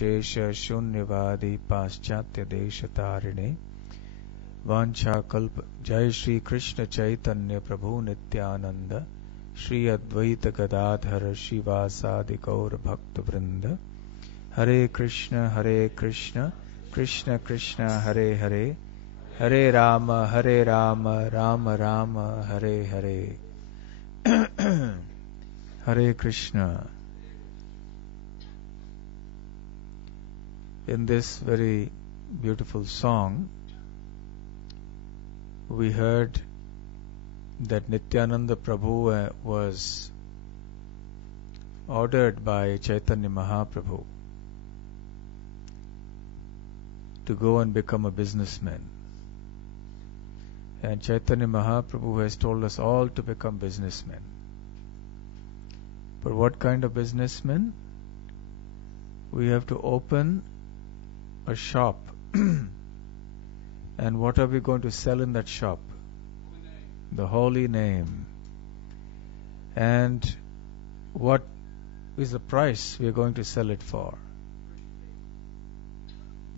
शेष शून्यवादी पाश्चात्य देश तारिणे वांछाकल्प जय श्री कृष्ण चैतन्य प्रभु नित्यानंद श्री अद्वैत गदाधर शिवासादि गौर भक्त वृंद हरे Krishna Krishna Krishna Hare Hare Hare Ram Ram Ram Hare Hare Hare Krishna. In this very beautiful song, we heard that Nityananda Prabhu was ordered by Chaitanya Mahaprabhu to go and become a businessman. And Chaitanya Mahaprabhu has told us all to become businessmen. But what kind of businessmen? We have to open a shop. And what are we going to sell in that shop? The holy name. And what is the price we are going to sell it for?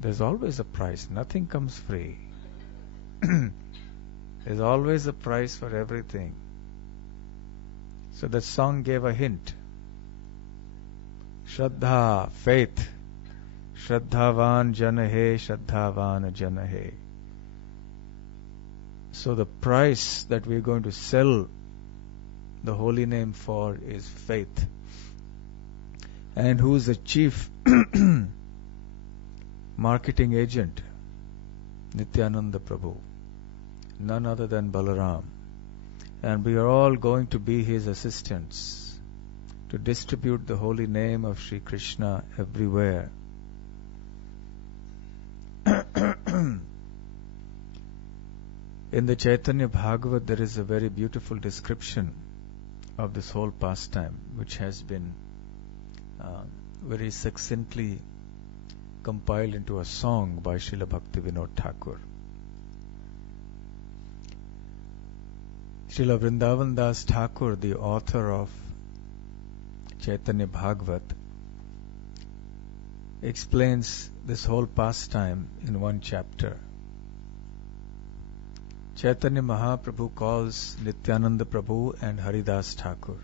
There's always a price. Nothing comes free. There's always a price for everything. So the song gave a hint. Shraddha, faith. Shraddhavan jana hai, Shraddhavan jana hai. So the price that we're going to sell the holy name for is faith. And who is the chief marketing agent? Nityananda Prabhu. None other than Balaram. And we are all going to be his assistants to distribute the holy name of Sri Krishna everywhere. In the Chaitanya Bhagavat, there is a very beautiful description of this whole pastime, which has been very succinctly compiled into a song by Srila Bhaktivinoda Thakur. Srila Vrindavan Das Thakur, the author of Chaitanya Bhagavat, explains this whole pastime in one chapter. Chaitanya Mahaprabhu calls Nityananda Prabhu and Haridas Thakur.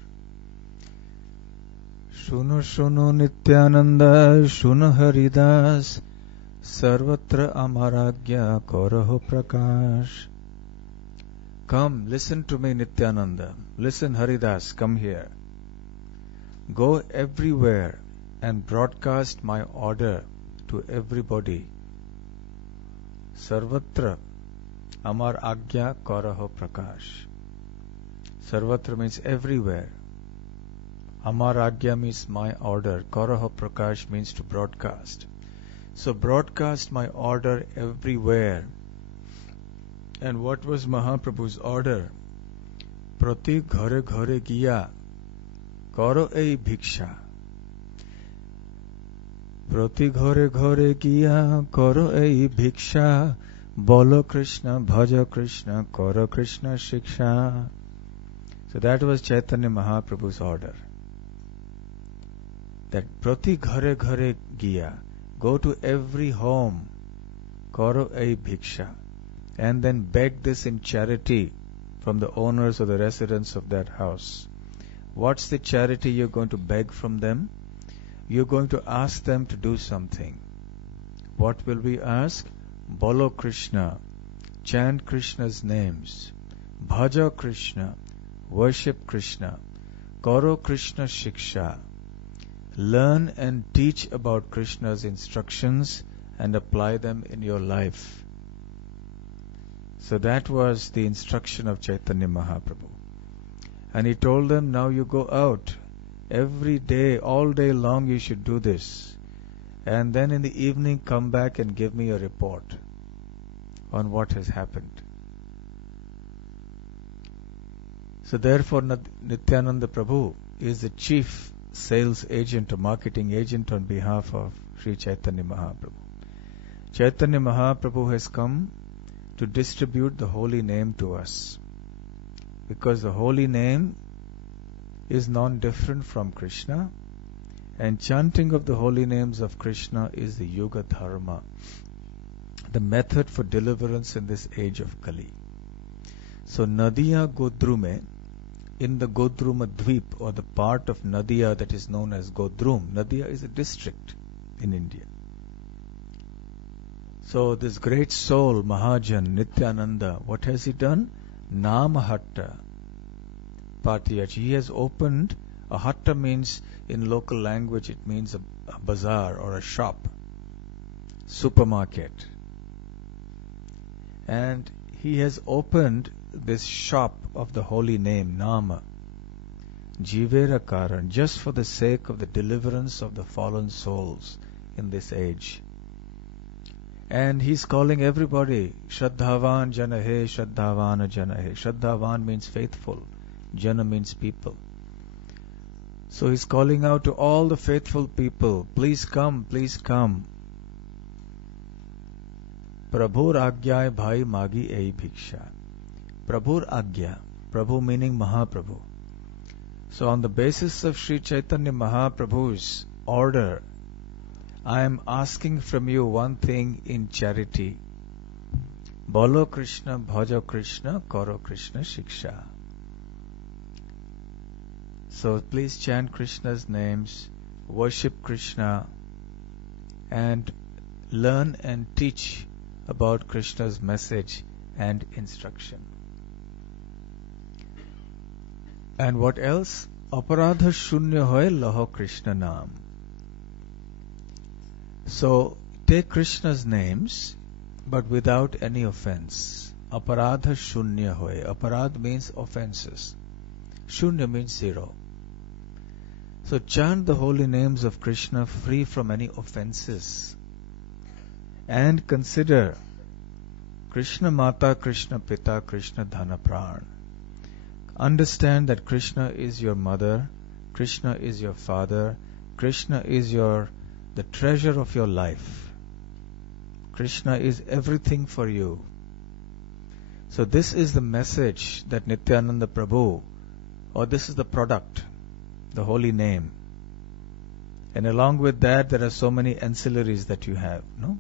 Shuno shuno Nityananda, shuno Haridas, sarvatra amaragya koraho prakash. Come, listen to me, Nityananda. Listen, Haridas, come here. Go everywhere and broadcast my order to everybody. Sarvatra Amar Agya Karaho Prakash. Sarvatra means everywhere. Amar Agya means my order. Karaho Prakash means to broadcast. So broadcast my order everywhere. And what was Mahaprabhu's order? Prati ghare ghare giya karo ei bhiksha. Prati ghare ghare giya karo ei bhiksha. Bolo Krishna, Bhaja Krishna, Kara Krishna Shiksha. So that was Chaitanya Mahaprabhu's order. That Prati Ghare Ghare Giya, go to every home, Karo ei Bhiksha, and then beg this in charity from the owners or the residents of that house. What's the charity you're going to beg from them? You're going to ask them to do something. What will we ask? Bolo Krishna, chant Krishna's names. Bhaja Krishna, worship Krishna. Karo Krishna Shiksha, learn and teach about Krishna's instructions and apply them in your life. So that was the instruction of Chaitanya Mahaprabhu. And he told them, now you go out. Every day, all day long you should do this. And then in the evening come back and give me a report on what has happened. So therefore Nityananda Prabhu is the chief sales agent or marketing agent on behalf of Sri Chaitanya Mahaprabhu. Chaitanya Mahaprabhu has come to distribute the holy name to us. Because the holy name is non-different from Krishna. And chanting of the holy names of Krishna is the Yuga Dharma, the method for deliverance in this age of Kali. So Nadia Godrume, in the Godruma Dweep, or the part of Nadia that is known as Godrum. Nadia is a district in India. So this great soul, Mahajan, Nityananda, what has he done? Namahatta Patiyach. He has opened, a hatta means, in local language, it means a bazaar or a shop, supermarket. And he has opened this shop of the holy name, Nama, Jivera Karan, just for the sake of the deliverance of the fallen souls in this age. And he's calling everybody, Shraddhavan Jana He, Shraddhavana Jana He. Shraddhavan means faithful, Jana means people. So he's calling out to all the faithful people, please come, please come. Prabhur Agyay Bhai Magi Ei Bhiksha. Prabhur Agya, Prabhu meaning Mahaprabhu. So on the basis of Sri Chaitanya Mahaprabhu's order, I am asking from you one thing in charity. Bolo Krishna, Bhajo Krishna, Karo Krishna Shiksha. So please chant Krishna's names, worship Krishna, and learn and teach about Krishna's message and instruction. And what else? Aparadha shunya hoy laho Krishna naam. So take Krishna's names, but without any offense. Aparadha shunya hoy. Aparad means offenses. Shunya means zero. So chant the holy names of Krishna free from any offenses. And consider Krishna Mata, Krishna Pita, Krishna Dhana Pran. Understand that Krishna is your mother, Krishna is your father, Krishna is the treasure of your life. Krishna is everything for you. So this is the message that Nityananda Prabhu, or this is the product, the holy name. And along with that, there are so many ancillaries that you have, no?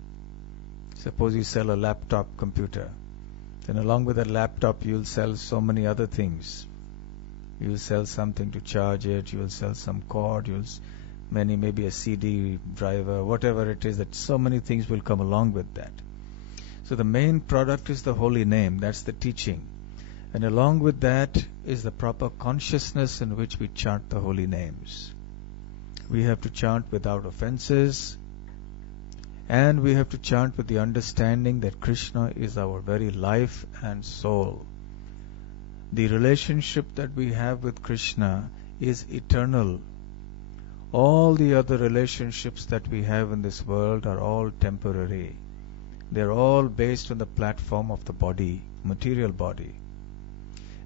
Suppose you sell a laptop computer. Then along with that laptop, you'll sell so many other things. You'll sell something to charge it, you'll sell some cord, maybe a CD driver, whatever it is, that so many things will come along with that. So the main product is the holy name, that's the teaching. And along with that is the proper consciousness in which we chant the holy names. We have to chant without offenses, and we have to chant with the understanding that Krishna is our very life and soul. The relationship that we have with Krishna is eternal. All the other relationships that we have in this world are all temporary. They're all based on the platform of the body, material body.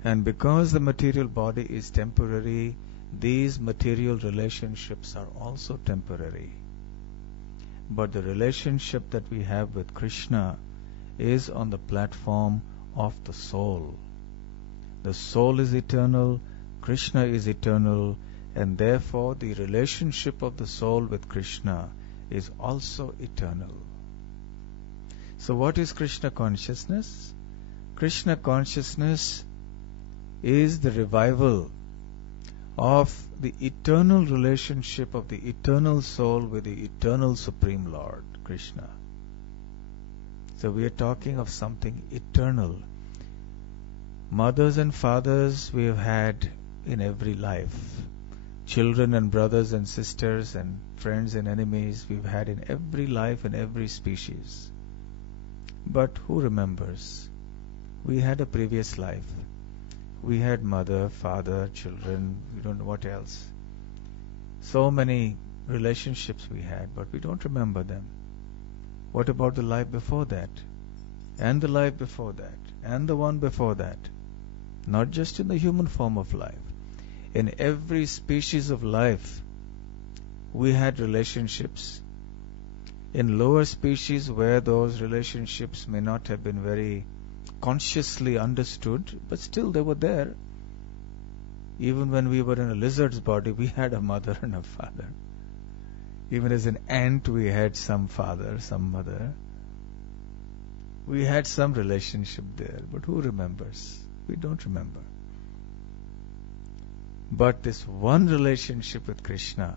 And because the material body is temporary, these material relationships are also temporary. But the relationship that we have with Krishna is on the platform of the soul. The soul is eternal, Krishna is eternal, and therefore the relationship of the soul with Krishna is also eternal. So what is Krishna consciousness? Krishna consciousness is the revival of the eternal relationship of the eternal soul with the eternal Supreme Lord, Krishna. So we are talking of something eternal. Mothers and fathers we have had in every life. Children and brothers and sisters and friends and enemies we've had in every life and every species. But who remembers? We had a previous life. We had mother, father, children, we don't know what else. So many relationships we had, but we don't remember them. What about the life before that? And the life before that? And the one before that? Not just in the human form of life. In every species of life, we had relationships. In lower species where those relationships may not have been very consciously understood, but still they were there. Even when we were in a lizard's body, we had a mother and a father. Even as an ant, we had some father, some mother. We had some relationship there, but who remembers? We don't remember. But this one relationship with Krishna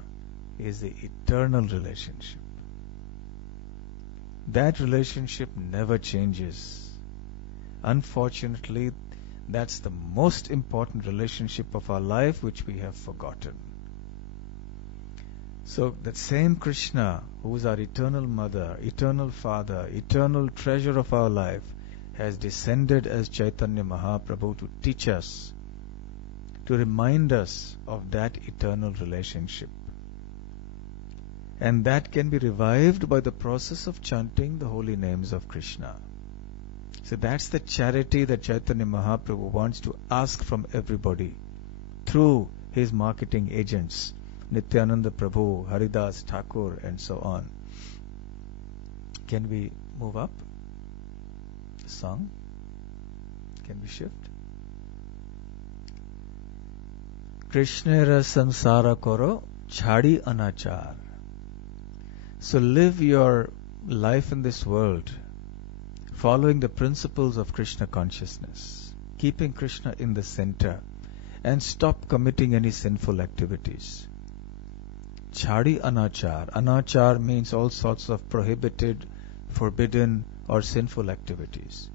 is the eternal relationship. That relationship never changes. Unfortunately, that's the most important relationship of our life which we have forgotten. So that same Krishna, who is our eternal mother, eternal father, eternal treasure of our life, has descended as Chaitanya Mahaprabhu to teach us, to remind us of that eternal relationship. And that can be revived by the process of chanting the holy names of Krishna. So that's the charity that Chaitanya Mahaprabhu wants to ask from everybody through his marketing agents, Nityananda Prabhu, Haridas Thakur, and so on. Can we move up the song? Can we shift? Krishnera samsara koro chhadi anachar. So live your life in this world following the principles of Krishna consciousness, keeping Krishna in the center, and stop committing any sinful activities. Chhadi anachar. Anachar means all sorts of prohibited, forbidden, or sinful activities.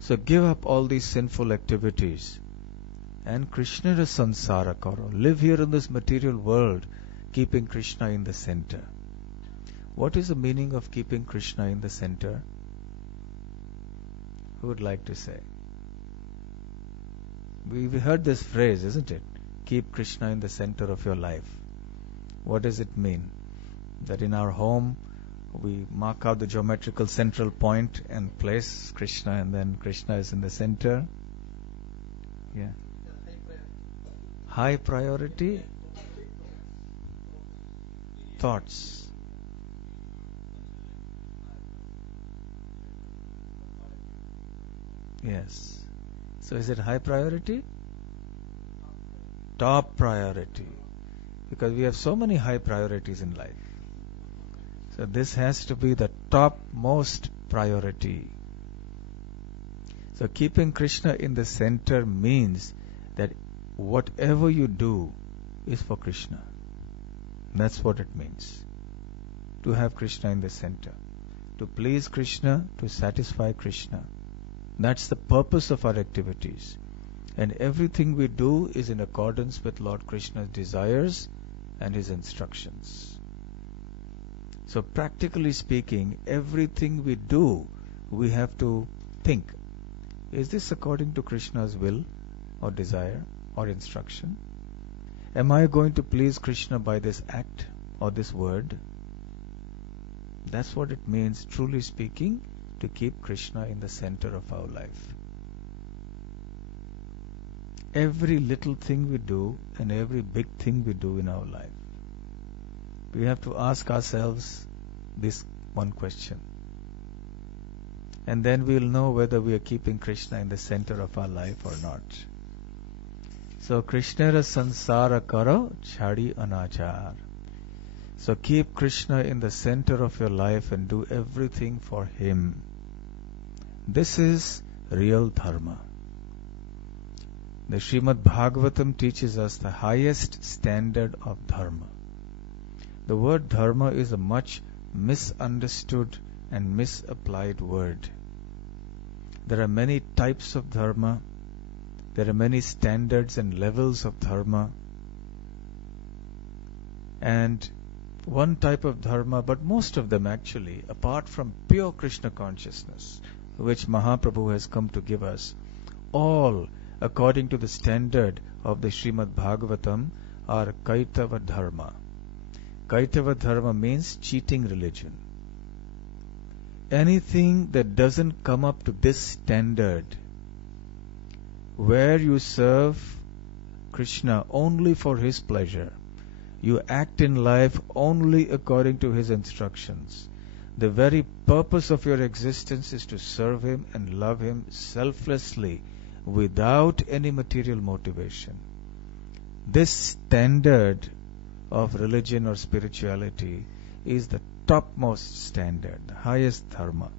So give up all these sinful activities. And Krishna sansara karo. Live here in this material world, keeping Krishna in the center. What is the meaning of keeping Krishna in the center? Who would like to say? We heard this phrase, isn't it? Keep Krishna in the center of your life. What does it mean? That in our home, we mark out the geometrical central point and place Krishna, and then Krishna is in the center. Yeah. High priority thoughts. Yes. So is it high priority? Top priority. Because we have so many high priorities in life. So this has to be the topmost priority. So keeping Krishna in the center means that whatever you do is for Krishna. That's what it means. To have Krishna in the center. To please Krishna, to satisfy Krishna. That's the purpose of our activities. And everything we do is in accordance with Lord Krishna's desires and his instructions. So practically speaking, everything we do, we have to think, is this according to Krishna's will or desire or instruction? Am I going to please Krishna by this act or this word? That's what it means, truly speaking, to keep Krishna in the center of our life. Every little thing we do and every big thing we do in our life, we have to ask ourselves this one question. And then we'll know whether we are keeping Krishna in the center of our life or not. So, Krishnera sansara karo chhadi anachar. So keep Krishna in the center of your life and do everything for him. This is real dharma. The Srimad Bhagavatam teaches us the highest standard of dharma. The word dharma is a much misunderstood and misapplied word. There are many types of dharma. There are many standards and levels of dharma. And one type of dharma, but most of them actually, apart from pure Krishna consciousness, which Mahaprabhu has come to give us, all according to the standard of the Srimad Bhagavatam are Kaitava Dharma. Kaitava Dharma means cheating religion. Anything that doesn't come up to this standard, where you serve Krishna only for his pleasure, you act in life only according to his instructions, the very purpose of your existence is to serve him and love him selflessly, without any material motivation. This standard of religion or spirituality is the topmost standard, the highest dharma.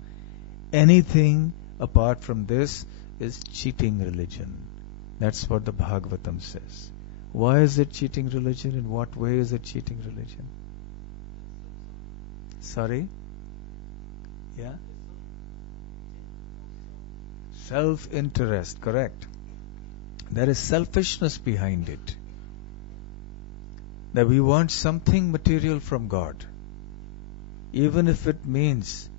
Anything apart from this is cheating religion. That's what the Bhagavatam says. Why is it cheating religion? In what way is it cheating religion? Sorry? Yeah? Self-interest, correct. There is selfishness behind it. That we want something material from God. Even if it means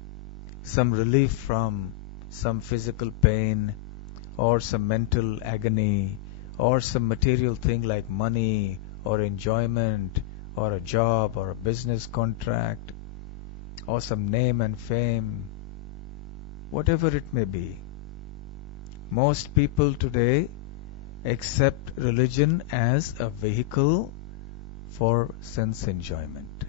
some relief from some physical pain or some mental agony or some material thing like money or enjoyment or a job or a business contract or some name and fame, whatever it may be. Most people today accept religion as a vehicle for sense enjoyment.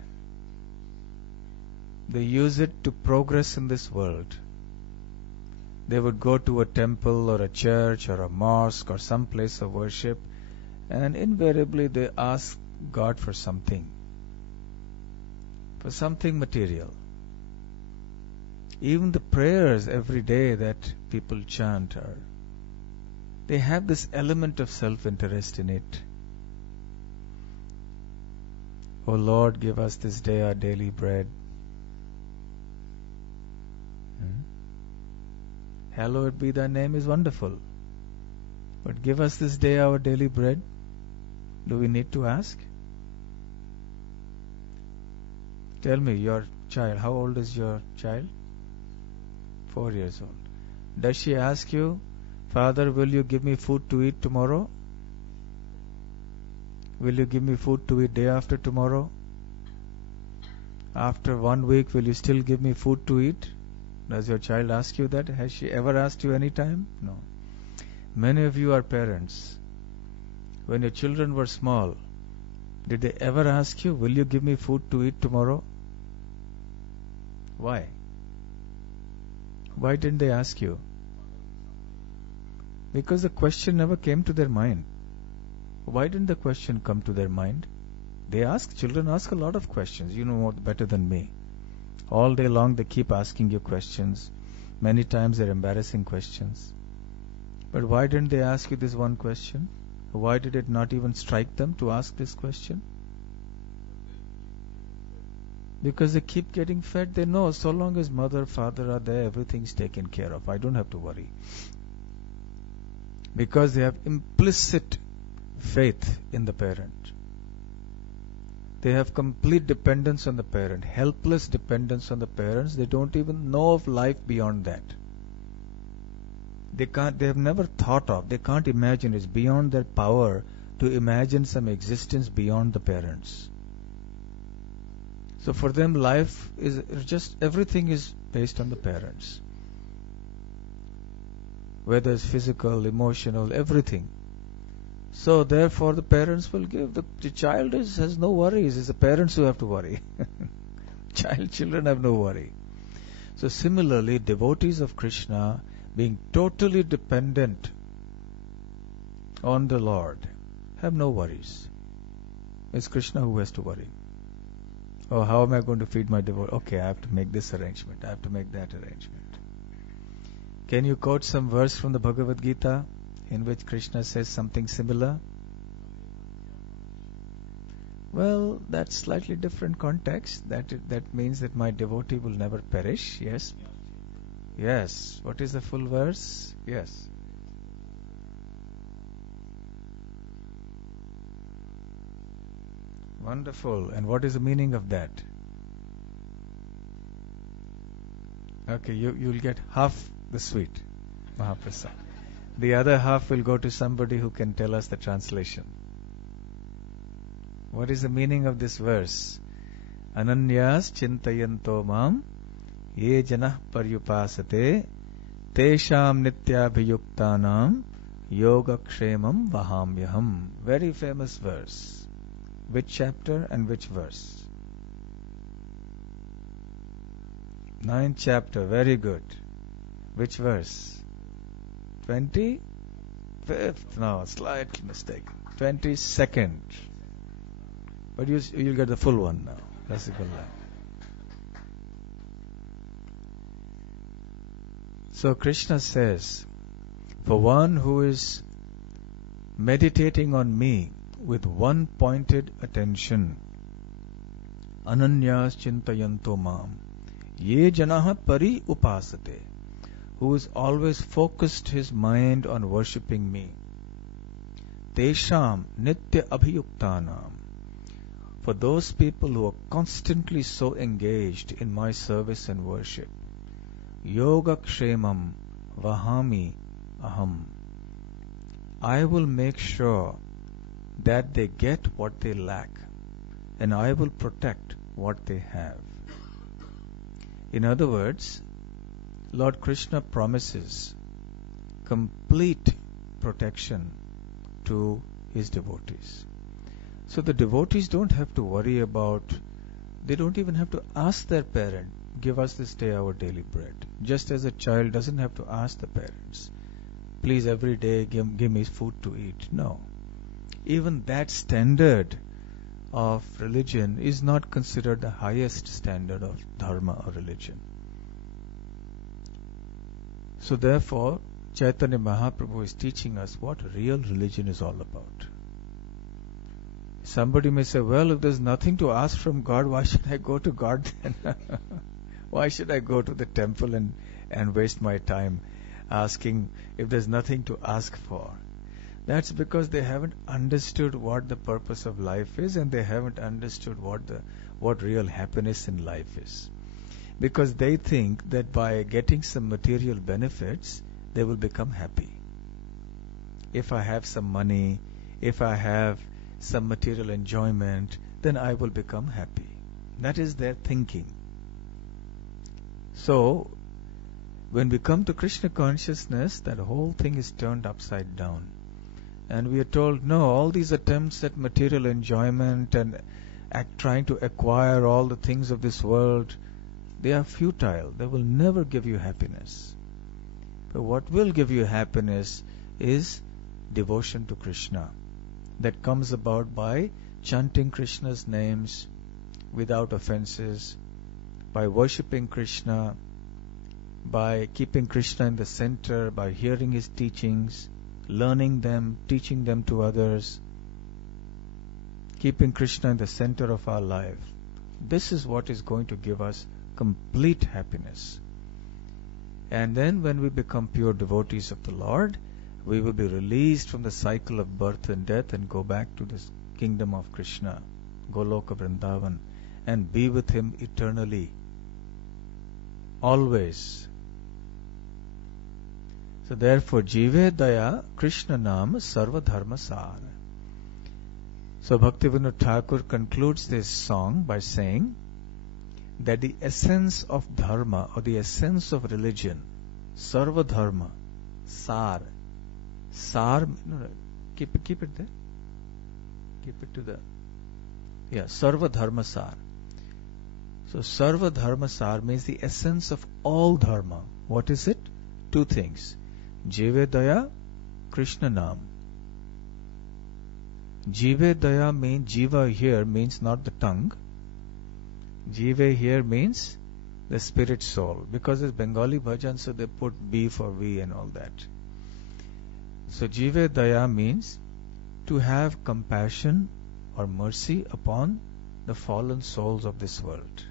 They use it to progress in this world. They would go to a temple or a church or a mosque or some place of worship, and invariably they ask God for something material. Even the prayers every day that people chant they have this element of self-interest in it. O Lord, give us this day our daily bread. Hallowed be thy name is wonderful. But give us this day our daily bread. Do we need to ask? Tell me, your child, how old is your child? 4 years old. Does she ask you, Father, will you give me food to eat tomorrow? Will you give me food to eat day after tomorrow? After 1 week, will you still give me food to eat? Does your child ask you that? Has she ever asked you any time? No. Many of you are parents. When your children were small, did they ever ask you, will you give me food to eat tomorrow? Why? Why didn't they ask you? Because the question never came to their mind. Why didn't the question come to their mind? Children ask a lot of questions. You know more better than me. All day long they keep asking you questions. Many times they're embarrassing questions. But why didn't they ask you this one question? Why did it not even strike them to ask this question? Because they keep getting fed. They know so long as mother, father are there, everything's taken care of. I don't have to worry. Because they have implicit faith in the parent. They have complete dependence on the parent, helpless dependence on the parents. They don't even know of life beyond that. They have never thought of, they can't imagine. It's beyond their power to imagine some existence beyond the parents. So for them, life is just, everything is based on the parents. Whether it's physical, emotional, everything. So therefore the parents will give. The child has no worries. It's the parents who have to worry. Children have no worry. So similarly, devotees of Krishna, being totally dependent on the Lord, have no worries. It's Krishna who has to worry. Oh, how am I going to feed my devotee? Okay, I have to make this arrangement. I have to make that arrangement. Can you quote some verse from the Bhagavad Gita in which Krishna says something similar? Well, that's slightly different context. That means that my devotee will never perish. Yes. Yes. What is the full verse? Yes. Wonderful. And what is the meaning of that? Okay, you'll get half the sweet, Mahaprasad. The other half will go to somebody who can tell us the translation. What is the meaning of this verse? Ananyas chintayanto mam ye janah paryupasate tesham nityabhiyuktanam yogakshemam vahamyaham. Very famous verse. Which chapter and which verse? 9th chapter. Very good. Which verse? 25th? No, slight mistake. 22nd. But you'll get the full one now. That's a good line. So Krishna says, for one who is meditating on me with one pointed attention, ananyas chintayanto mam, ye janaha pari upasate, who is always focused his mind on worshipping me, tesham nitya abhiyuktanam, for those people who are constantly so engaged in my service and worship, yoga kshemam vahami aham, I will make sure that they get what they lack, and I will protect what they have. In other words, Lord Krishna promises complete protection to his devotees. So the devotees don't have to worry about, they don't even have to ask their parent, give us this day our daily bread. Just as a child doesn't have to ask the parents, please every day give me food to eat. No. Even that standard of religion is not considered the highest standard of dharma or religion. So therefore, Chaitanya Mahaprabhu is teaching us what real religion is all about. Somebody may say, well, if there's nothing to ask from God, why should I go to God then? Why should I go to the temple and waste my time asking if there's nothing to ask for? That's because they haven't understood what the purpose of life is, and they haven't understood what real happiness in life is. Because they think that by getting some material benefits, they will become happy. If I have some money, if I have some material enjoyment, then I will become happy. That is their thinking. So, when we come to Krishna consciousness, that whole thing is turned upside down. And we are told, no, all these attempts at material enjoyment and trying to acquire all the things of this world, they are futile. They will never give you happiness. But what will give you happiness is devotion to Krishna. That comes about by chanting Krishna's names without offenses, by worshipping Krishna, by keeping Krishna in the center, by hearing his teachings, learning them, teaching them to others, keeping Krishna in the center of our life. This is what is going to give us complete happiness. And then when we become pure devotees of the Lord, we will be released from the cycle of birth and death and go back to this kingdom of Krishna, Goloka Vrindavan, and be with him eternally, always. So therefore, Jive Daya Krishna Nam Sarva Dharma Sar. So Bhaktivinoda Thakur concludes this song by saying that the essence of dharma or the essence of religion, Sarva Dharma, Sar, keep it there. Keep it to the, Sarva Dharma Sar. So Sarva Dharma Sar means the essence of all dharma. What is it? Two things. Jive Daya, Krishna Nam. Jive Daya means, Jiva here means not the tongue. Jive here means the spirit soul. Because it's Bengali bhajan, so they put B for we and all that. So Jive Daya means to have compassion or mercy upon the fallen souls of this world.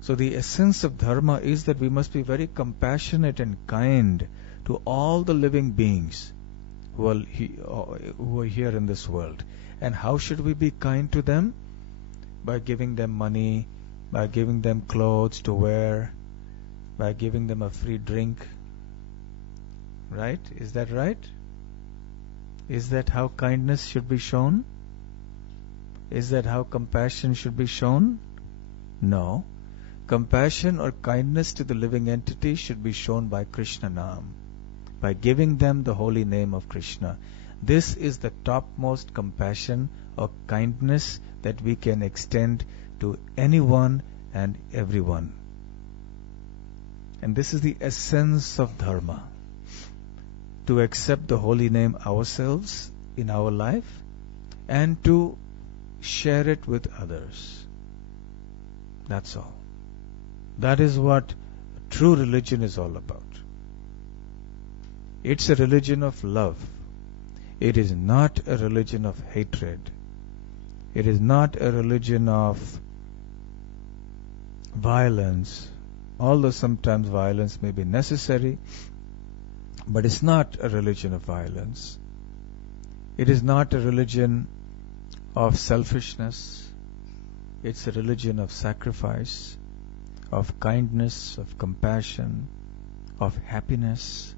So the essence of dharma is that we must be very compassionate and kind to all the living beings who are here in this world. And how should we be kind to them? By giving them money, by giving them clothes to wear, by giving them a free drink. Right? Is that right? Is that how kindness should be shown? Is that how compassion should be shown? No. Compassion or kindness to the living entity should be shown by Krishna Nam, by giving them the holy name of Krishna. This is the topmost compassion or kindness that we can extend to anyone and everyone. And this is the essence of dharma. To accept the holy name ourselves in our life and to share it with others. That's all. That is what true religion is all about. It's a religion of love. It is not a religion of hatred. It is not a religion of violence, although sometimes violence may be necessary, but it's not a religion of violence. It is not a religion of selfishness. It's a religion of sacrifice, of kindness, of compassion, of happiness.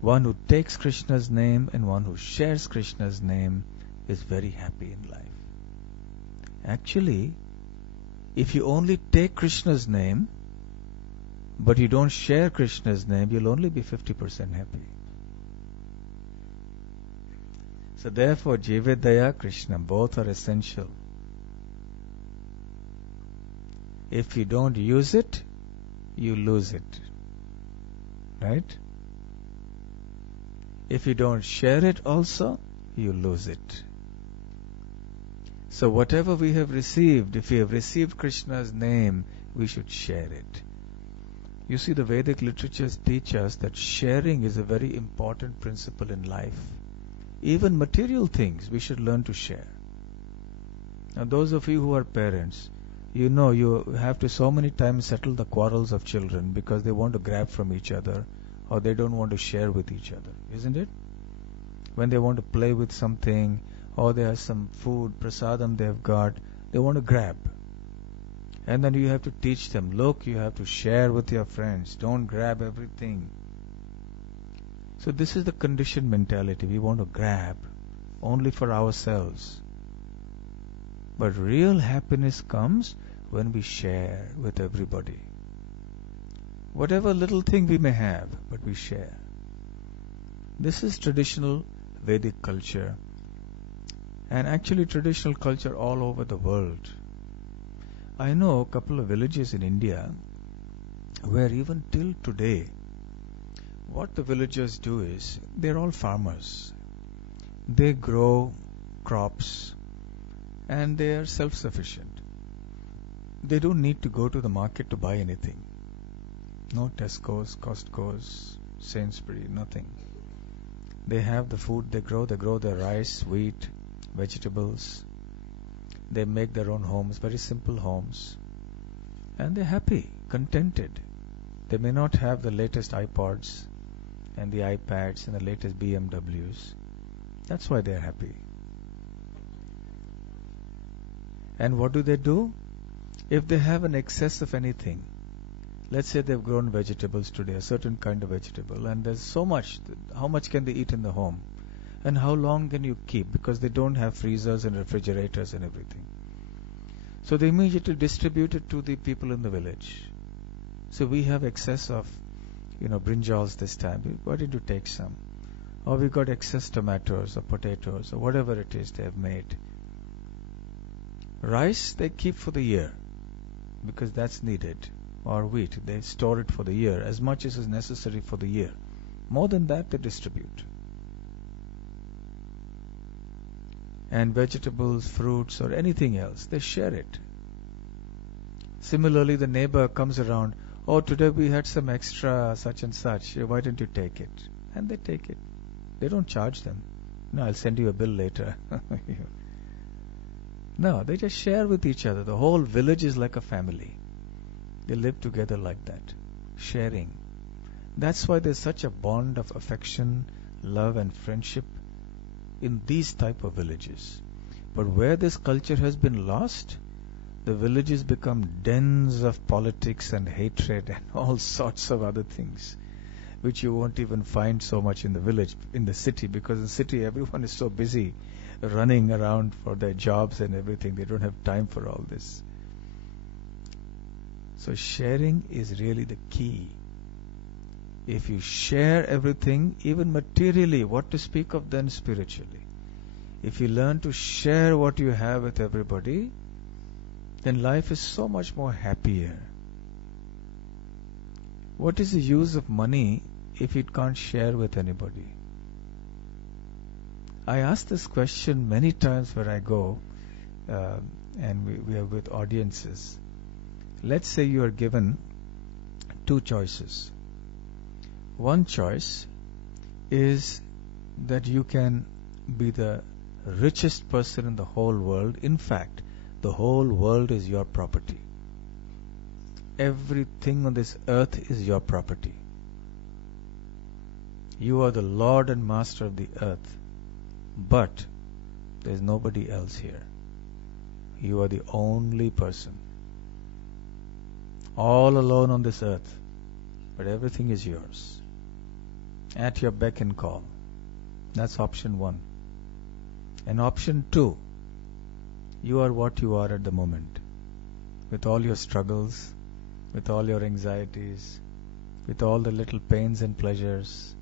One who takes Krishna's name and one who shares Krishna's name is very happy in life. Actually, if you only take Krishna's name, but you don't share Krishna's name, you'll only be 50% happy. So therefore, Jivedaya, Krishna, both are essential. If you don't use it, you lose it. Right? If you don't share it also, you lose it. So whatever we have received, if we have received Krishna's name, we should share it. You see, the Vedic literatures teach us that sharing is a very important principle in life. Even material things we should learn to share. Now those of you who are parents, you know you have to so many times settle the quarrels of children because they want to grab from each other or they don't want to share with each other, isn't it? When they want to play with something or there is some food, prasadam they have got, they want to grab. And then you have to teach them, look, you have to share with your friends, don't grab everything. So this is the conditioned mentality. We want to grab only for ourselves. But real happiness comes when we share with everybody. Whatever little thing we may have, but we share. This is traditional Vedic culture, and actually traditional culture all over the world. I know a couple of villages in India where even till today, what the villagers do is, they're all farmers. They grow crops and they are self-sufficient. They don't need to go to the market to buy anything. No Tesco's, Costco's, Sainsbury, nothing. They have the food they grow their rice, wheat, vegetables. They make their own homes, very simple homes. And they're happy, contented. They may not have the latest iPods and the iPads and the latest BMWs. That's why they're happy. And what do? If they have an excess of anything, let's say they've grown vegetables today, a certain kind of vegetable, and there's so much, how much can they eat in the home? And how long can you keep? Because they don't have freezers and refrigerators and everything. So they immediately distribute it to the people in the village. So we have excess of, brinjals this time. Why did you take some? Or we got excess tomatoes or potatoes or whatever it is they have made. Rice they keep for the year because that's needed. Or wheat, they store it for the year, as much as is necessary for the year. More than that, they distribute. And vegetables, fruits, or anything else, they share it. Similarly, the neighbor comes around, oh, today we had some extra such and such, why don't you take it? And they take it. They don't charge them. No, I'll send you a bill later. No, they just share with each other. The whole village is like a family. They live together like that, sharing. That's why there's such a bond of affection, love and friendship in these type of villages. But where this culture has been lost, the villages become dens of politics and hatred and all sorts of other things, which you won't even find so much in the village, in the city, because in the city everyone is so busy running around for their jobs and everything. They don't have time for all this. So sharing is really the key. If you share everything, even materially, what to speak of then spiritually? If you learn to share what you have with everybody, then life is so much more happier. What is the use of money if it can't share with anybody? I ask this question many times where I go and we are with audiences. Let's say you are given two choices. One choice, is that you can be the richest person in the whole world. In fact, the whole world is your property. Everything on this earth is your property. You are the Lord and Master of the earth, but there's nobody else here. You are the only person. All alone on this earth, but everything is yours. At your beck and call. That's option 1. And option 2, you are what you are at the moment, with all your struggles, with all your anxieties, with all the little pains and pleasures.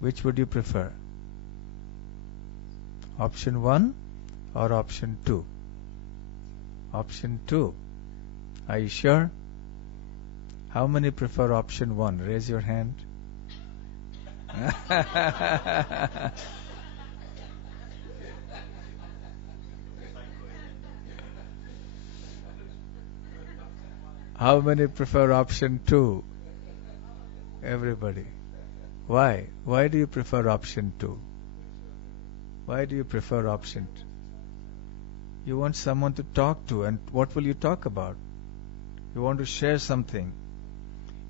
Which would you prefer? Option 1 or option 2? Option 2. Are you sure? How many prefer option 1? Raise your hand. How many prefer option 2? Everybody. Why? Why do you prefer option 2? Why do you prefer option 2? You want someone to talk to, and what will you talk about? You want to share something.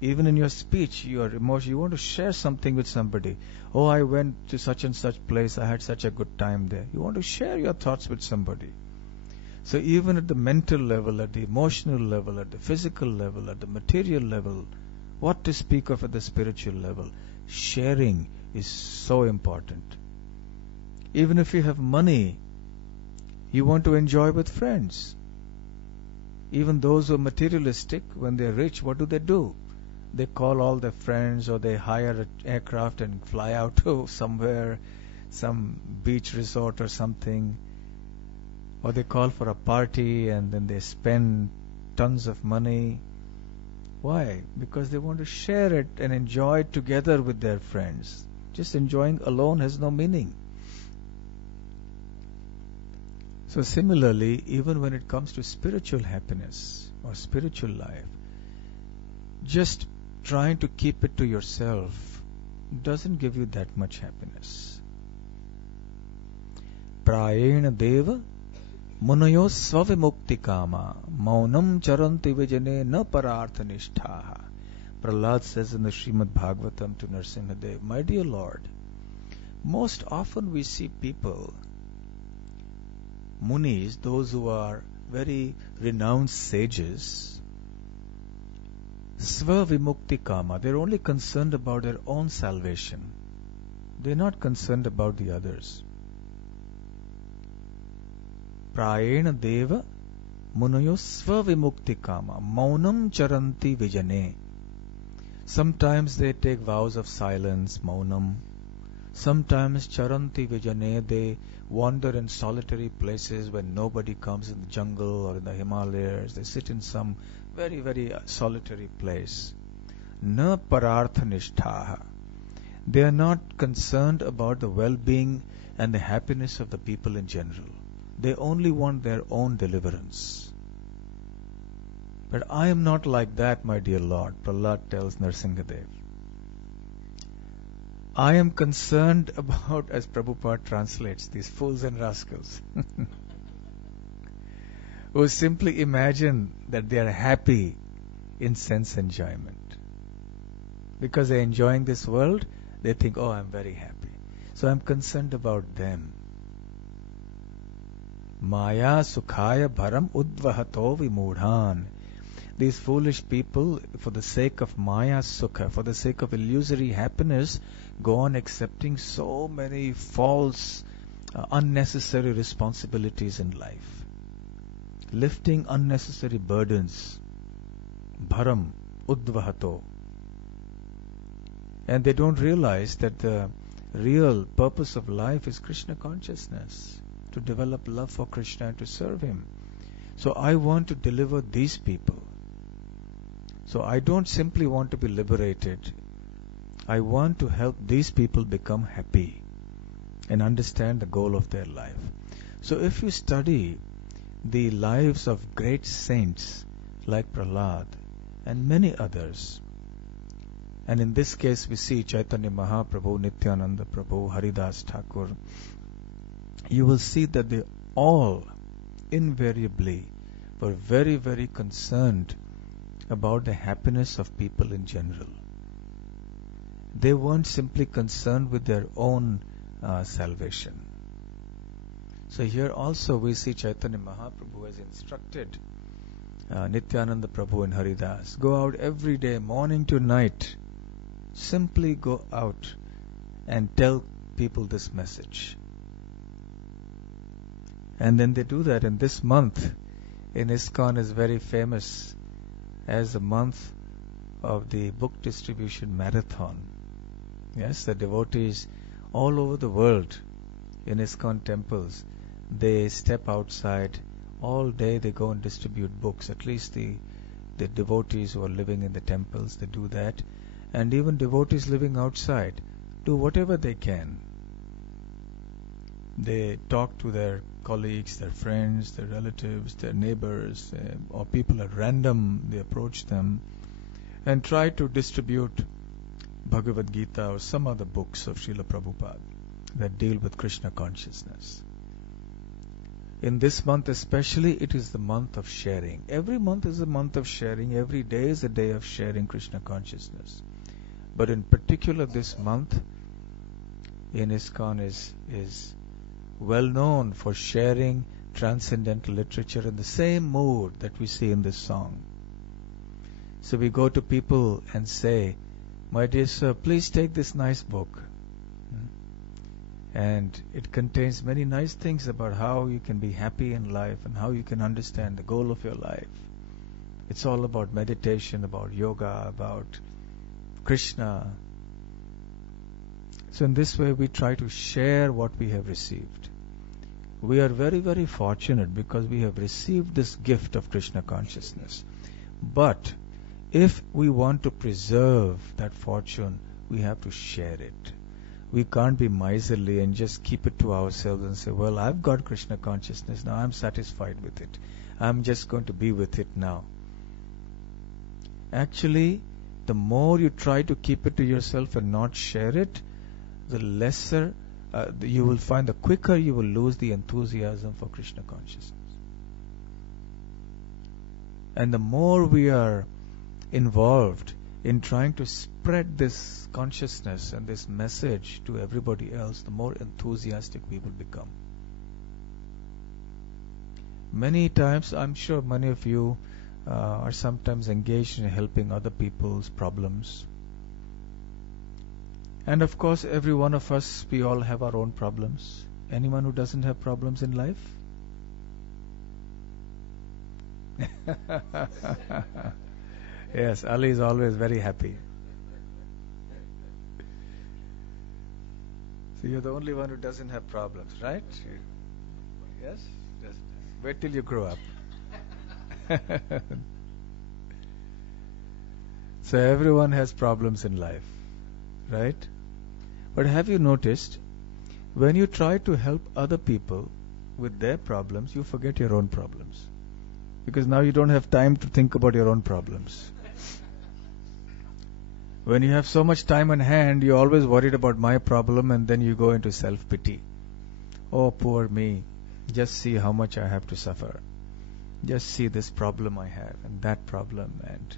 Even in your speech, your emotion, you want to share something with somebody. Oh, I went to such and such place, I had such a good time there. You want to share your thoughts with somebody. So even at the mental level, at the emotional level, at the physical level, at the material level, what to speak of at the spiritual level, sharing is so important. Even if you have money, you want to enjoy with friends. Even those who are materialistic, when they're rich, what do? They call all their friends, or they hire an aircraft and fly out to somewhere, some beach resort or something. Or they call for a party and then they spend tons of money. Why? Because they want to share it and enjoy it together with their friends. Just enjoying alone has no meaning. So similarly, even when it comes to spiritual happiness or spiritual life, just trying to keep it to yourself doesn't give you that much happiness. Prayena deva munayo svavimukti kama maunam charanti vijane na parartha nishthaha. Prahlad says in the Srimad Bhagavatam to Nrsimhadev, my dear Lord, most often we see people, munis, those who are very renowned sages, svavimukti kama, they're only concerned about their own salvation. They're not concerned about the others. Prayena deva munayo svavimukti kama maunam charanti vijane. Sometimes they take vows of silence, maunam. Sometimes charanti vijane, they wander in solitary places when nobody comes, in the jungle or in the Himalayas. They sit in some very, very solitary place. Na parartha nishthaha. They are not concerned about the well-being and the happiness of the people in general. They only want their own deliverance. But I am not like that, my dear Lord, Prahlad tells Nrsimhadev. I am concerned about, as Prabhupada translates, these fools and rascals who simply imagine that they are happy in sense enjoyment. Because they're enjoying this world, they think, oh, I'm very happy. So I'm concerned about them. Maya sukhaya bharam udvahato vimudhan. These foolish people, for the sake of Maya Sukha, for the sake of illusory happiness, go on accepting so many false, unnecessary responsibilities in life. Lifting unnecessary burdens. Bharam, udvahato. And they don't realize that the real purpose of life is Krishna consciousness, to develop love for Krishna and to serve Him. So I want to deliver these people. So I don't simply want to be liberated. I want to help these people become happy and understand the goal of their life. So if you study the lives of great saints like Prahlad and many others, And in this case, we see Chaitanya Mahaprabhu, Nityananda Prabhu, Haridas Thakur. You will see that they all invariably were very, very concerned about the happiness of people in general. They weren't simply concerned with their own salvation. So here also we see Chaitanya Mahaprabhu has instructed Nityananda Prabhu and Haridas, go out every day, morning to night. Simply go out and tell people this message. And then they do that. And this month in ISKCON is very famous as the month of the book distribution marathon. Yes, the devotees all over the world in ISKCON temples, they step outside all day, they go and distribute books. At least the devotees who are living in the temples, they do that. And even devotees living outside do whatever they can. They talk to their colleagues, their friends, their relatives, their neighbors, or people at random, they approach them and try to distribute Bhagavad Gita or some other books of Srila Prabhupada that deal with Krishna consciousness. In this month especially, it is the month of sharing. Every month is a month of sharing. Every day is a day of sharing Krishna consciousness. But in particular, this month in ISKCON is well known for sharing transcendental literature in the same mood that we see in this song. So we go to people and say, my dear sir, please take this nice book. And it contains many nice things about how you can be happy in life and how you can understand the goal of your life. It's all about meditation, about yoga, about Krishna. So in this way we try to share what we have received. We are very, very fortunate because we have received this gift of Krishna consciousness. But if we want to preserve that fortune, we have to share it. We can't be miserly and just keep it to ourselves and say, well, I've got Krishna consciousness now, I'm satisfied with it. I'm just going to be with it now. Actually, the more you try to keep it to yourself and not share it, the lesser you will find, the quicker you will lose the enthusiasm for Krishna consciousness. And the more we are involved in trying to spread this consciousness and this message to everybody else, the more enthusiastic we will become. Many times, I'm sure many of you are sometimes engaged in helping other people's problems. And of course, every one of us, we all have our own problems. Anyone who doesn't have problems in life? Yes, Ali is always very happy. So you're the only one who doesn't have problems, right? Yes? Wait till you grow up. So everyone has problems in life, right? But have you noticed, when you try to help other people with their problems, you forget your own problems. Because now you don't have time to think about your own problems. When you have so much time on hand, you're always worried about my problem, and then you go into self-pity. Oh, poor me. Just see how much I have to suffer. Just see this problem I have, and that problem, and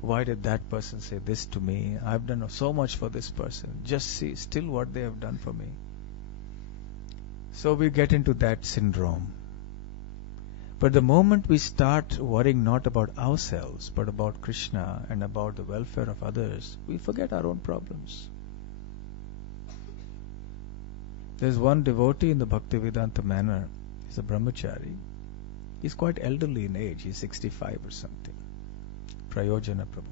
why did that person say this to me? I've done so much for this person. Just see still what they have done for me. So we get into that syndrome. But the moment we start worrying not about ourselves, but about Krishna and about the welfare of others, we forget our own problems. There's one devotee in the Bhaktivedanta manor. He's a brahmachari. He's quite elderly in age. He's 65 or something. Prayojana Prabhu.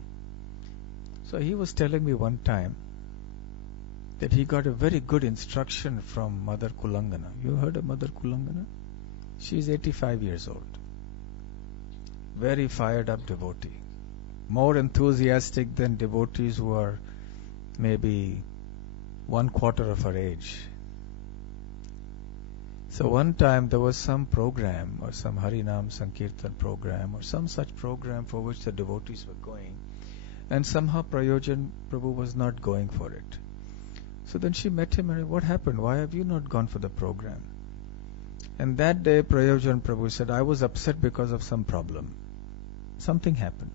So he was telling me one time that he got a very good instruction from Mother Kulangana. You heard of Mother Kulangana? She's 85 years old. Very fired up devotee. More enthusiastic than devotees who are maybe 1/4 of her age. So one time there was some program or some Harinam Sankirtan program or some such program for which the devotees were going. And somehow Prayojan Prabhu was not going for it. So then she met him and, what happened? Why have you not gone for the program? And that day Prayojan Prabhu said, I was upset because of some problem. Something happened.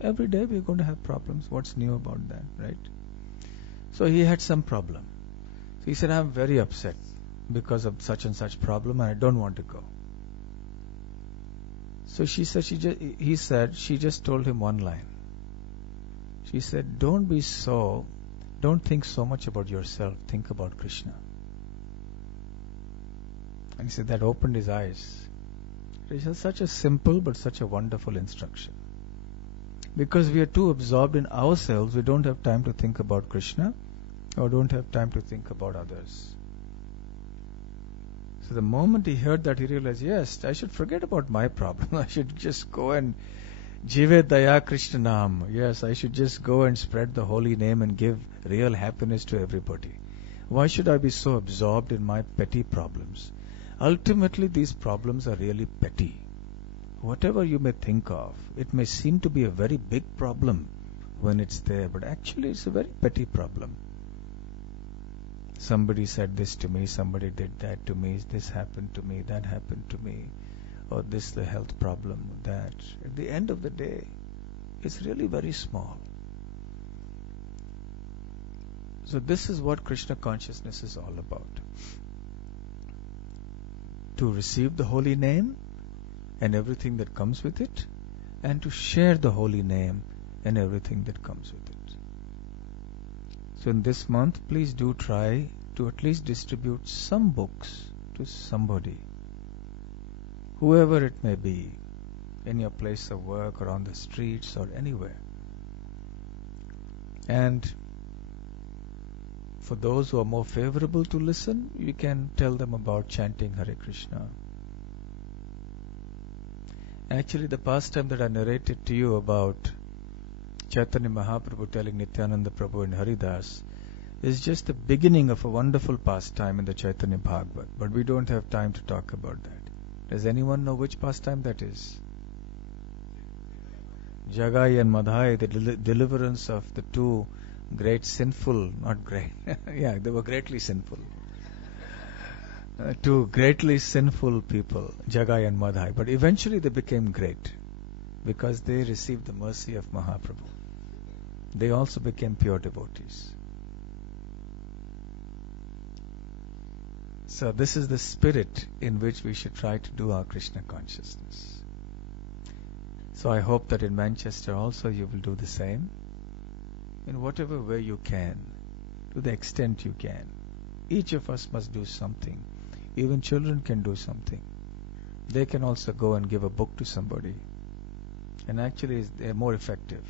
Every day we're going to have problems. What's new about that, right? So he had some problem. So he said, I'm very upset because of such and such problem and I don't want to go. So she said, she just told him one line. She said, don't think so much about yourself, think about Krishna. And he said, that opened his eyes. It is such a simple but such a wonderful instruction. Because we are too absorbed in ourselves, we don't have time to think about Krishna or don't have time to think about others. So the moment he heard that, he realized, yes, I should forget about my problem. I should just go and Jive Daya Krishna Nam. Yes, I should just go and spread the holy name and give real happiness to everybody. Why should I be so absorbed in my petty problems? Ultimately, these problems are really petty. Whatever you may think of, it may seem to be a very big problem when it's there, but actually it's a very petty problem. Somebody said this to me, somebody did that to me, this happened to me, that happened to me, or this the health problem, that. At the end of the day, it's really very small. So this is what Krishna consciousness is all about. To receive the holy name and everything that comes with it, and to share the holy name and everything that comes with it. So in this month, please do try to at least distribute some books to somebody, whoever it may be, in your place of work or on the streets or anywhere. And for those who are more favorable to listen, you can tell them about chanting Hare Krishna. Actually, the pastime that I narrated to you about Chaitanya Mahaprabhu telling Nityananda Prabhu and Haridas is just the beginning of a wonderful pastime in the Chaitanya Bhagavat, but we don't have time to talk about that. Does anyone know which pastime that is? Jagai and Madhai, the deliverance of the two great sinful, not great, yeah, they were greatly sinful. Two greatly sinful people, Jagai and Madhai, but eventually they became great because they received the mercy of Mahaprabhu. They also became pure devotees. So this is the spirit in which we should try to do our Krishna consciousness. So I hope that in Manchester also you will do the same, in whatever way you can, to the extent you can. Each of us must do something. Even children can do something. They can also go and give a book to somebody. And actually they're more effective.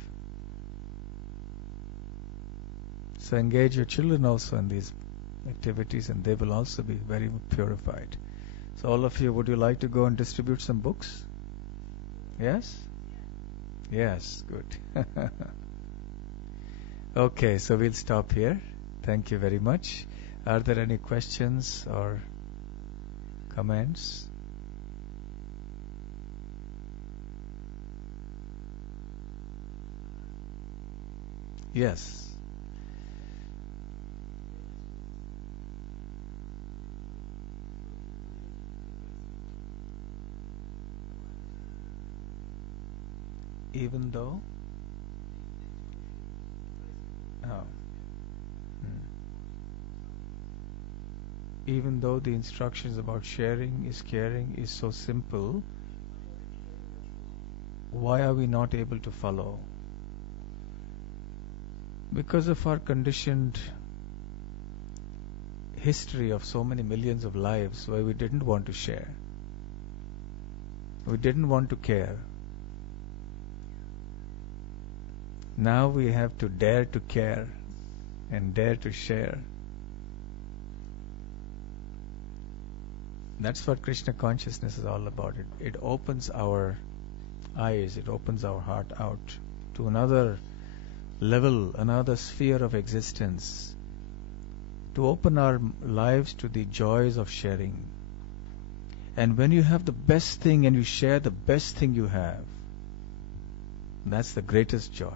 So engage your children also in these activities and they will also be very purified. So all of you, would you like to go and distribute some books? Yes? Yes, good. Okay, so we'll stop here. Thank you very much. Are there any questions or comments? Yes. Even though? Oh. Even though the instructions about sharing is caring is so simple, why are we not able to follow? Because of our conditioned history of so many millions of lives where we didn't want to share. We didn't want to care. Now we have to dare to care and dare to share. That's what Krishna consciousness is all about. It opens our eyes, it opens our heart out to another level, another sphere of existence, to open our lives to the joys of sharing. And when you have the best thing and you share the best thing you have, that's the greatest joy.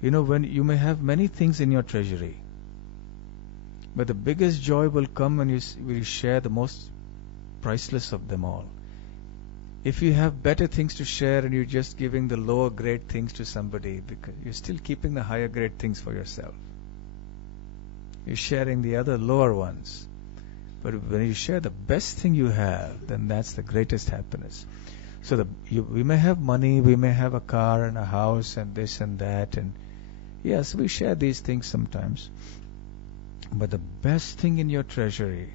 When you may have many things in your treasury, but the biggest joy will come when you share the most priceless of them all. If you have better things to share and you're just giving the lower grade things to somebody, because you're still keeping the higher grade things for yourself. You're sharing the other lower ones. But when you share the best thing you have, then that's the greatest happiness. So we may have money, we may have a car and a house and this and that, and yes, we share these things sometimes. But the best thing in your treasury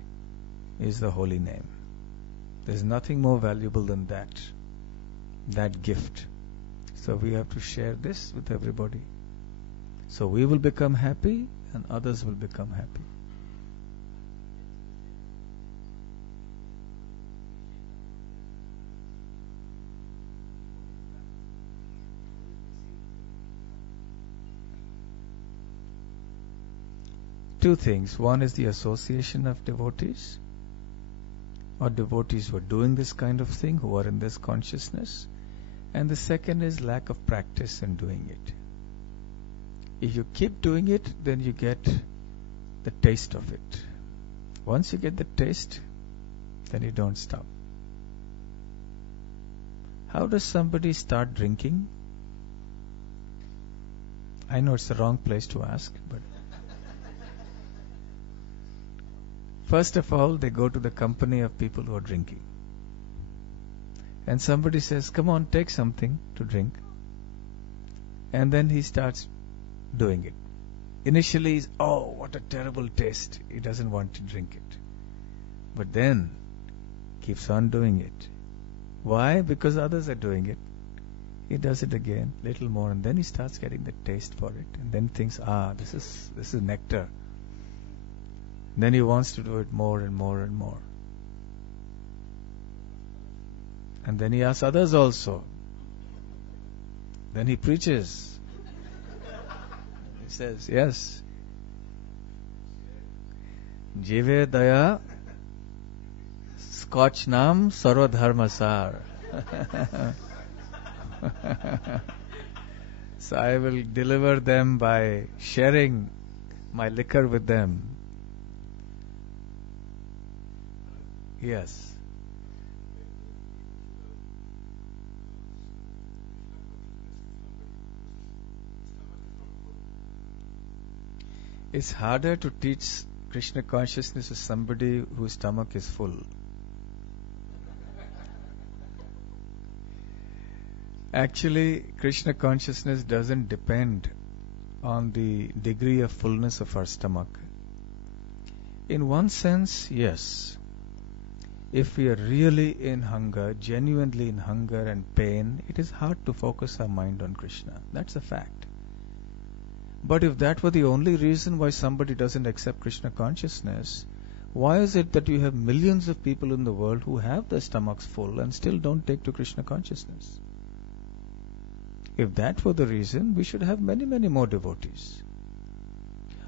is the holy name. There's nothing more valuable than that gift. So we have to share this with everybody. So we will become happy and others will become happy. Two things. One is the association of devotees, or devotees who are doing this kind of thing, who are in this consciousness. And the second is lack of practice in doing it. If you keep doing it, then you get the taste of it. Once you get the taste, then you don't stop. How does somebody start drinking? I know it's the wrong place to ask, but first of all, they go to the company of people who are drinking. And somebody says, come on, take something to drink. And then he starts doing it. Initially, he's, oh, what a terrible taste. He doesn't want to drink it. But then, keeps on doing it. Why? Because others are doing it. He does it again, little more, and then he starts getting the taste for it. And then thinks, this is nectar. Then he wants to do it more and more and more. And then he asks others also. Then he preaches. He says, yes. Jive daya scotch nam sarva dharma sar. So I will deliver them by sharing my liquor with them. Yes. It's harder to teach Krishna consciousness to somebody whose stomach is full. Actually, Krishna consciousness doesn't depend on the degree of fullness of our stomach. In one sense, yes. If we are really in hunger, genuinely in hunger and pain, it is hard to focus our mind on Krishna. That's a fact. But if that were the only reason why somebody doesn't accept Krishna consciousness, why is it that you have millions of people in the world who have their stomachs full and still don't take to Krishna consciousness? If that were the reason, we should have many, many more devotees.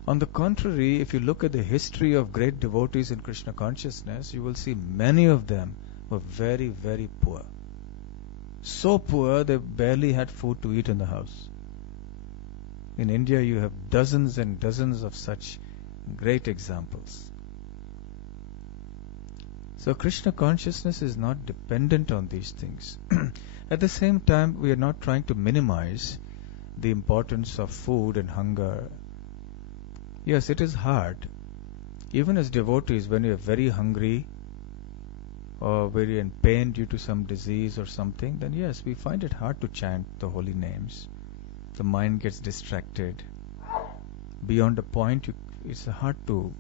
On the contrary, if you look at the history of great devotees in Krishna consciousness, you will see many of them were very, very poor. So poor they barely had food to eat in the house. In India, you have dozens and dozens of such great examples. So Krishna consciousness is not dependent on these things. At the same time, we are not trying to minimize the importance of food and hunger. Yes, it is hard. Even as devotees, when you are very hungry or very in pain due to some disease or something, then yes, we find it hard to chant the holy names. The mind gets distracted. Beyond a point, it's hard to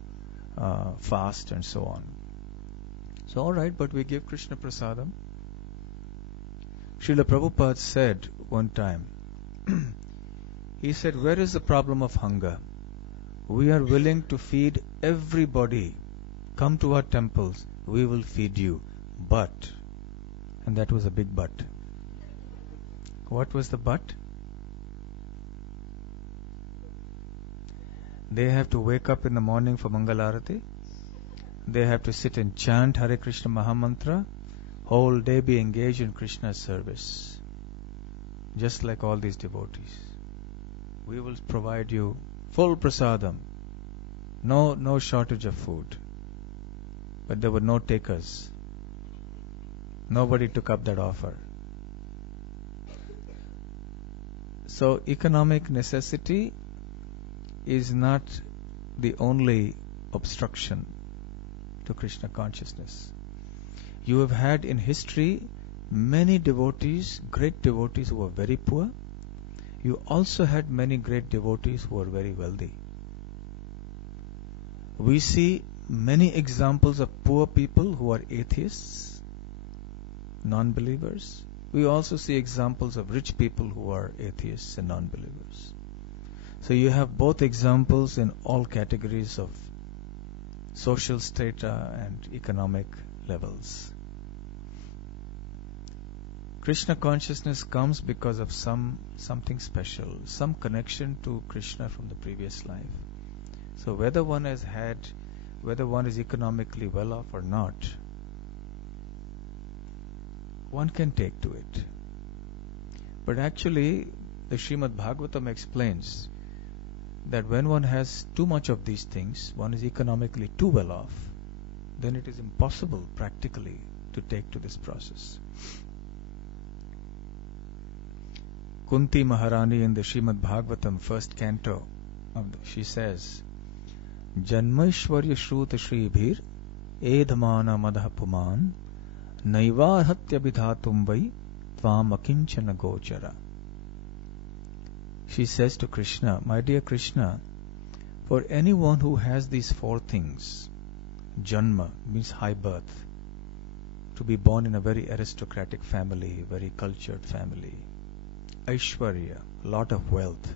fast and so on. So alright, but we give Krishna prasadam. Srila Prabhupada said one time, he said, where is the problem of hunger? We are willing to feed everybody. Come to our temples, we will feed you. But, and that was a big but. What was the but? They have to wake up in the morning for Mangalarati. They have to sit and chant Hare Krishna Mahamantra. Whole day be engaged in Krishna's service. Just like all these devotees. we will provide you full prasadam, no shortage of food. But there were no takers. Nobody took up that offer. So economic necessity is not the only obstruction to Krishna consciousness. You have had in history many devotees, great devotees who were very poor. You also had many great devotees who were very wealthy. We see many examples of poor people who are atheists, non-believers. We also see examples of rich people who are atheists and non-believers. So you have both examples in all categories of social strata and economic levels. Krishna consciousness comes because of something special, some connection to Krishna from the previous life. So whether one is economically well off or not, one can take to it. But actually, the Srimad Bhagavatam explains that when one has too much of these things, one is economically too well off, then it is impossible practically to take to this process. Kunti Maharani in the Srimad Bhagavatam first canto, she says, Janmaishwarya Shruta Shribhir Edhamana Madha Puman Naivarhatya Vidhatum Vai Tvam Akinchana Gochara. She says to Krishna, my dear Krishna, for anyone who has these four things, Janma means high birth, to be born in a very aristocratic family, very cultured family. Aishwarya, a lot of wealth.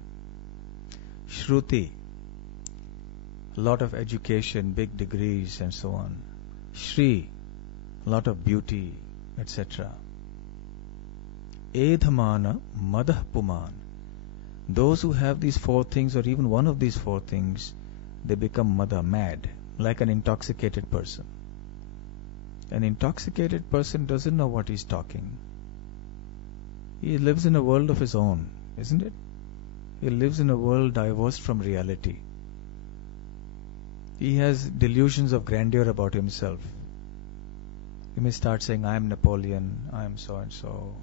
Shruti, a lot of education, big degrees and so on. Shri, a lot of beauty, etc. Edhamana Madah Puman. Those who have these four things, or even one of these four things, they become Mada, mad, like an intoxicated person. An intoxicated person doesn't know what he's talking. He lives in a world of his own, isn't it? He lives in a world divorced from reality. He has delusions of grandeur about himself. He may start saying, I am Napoleon, I am so and so.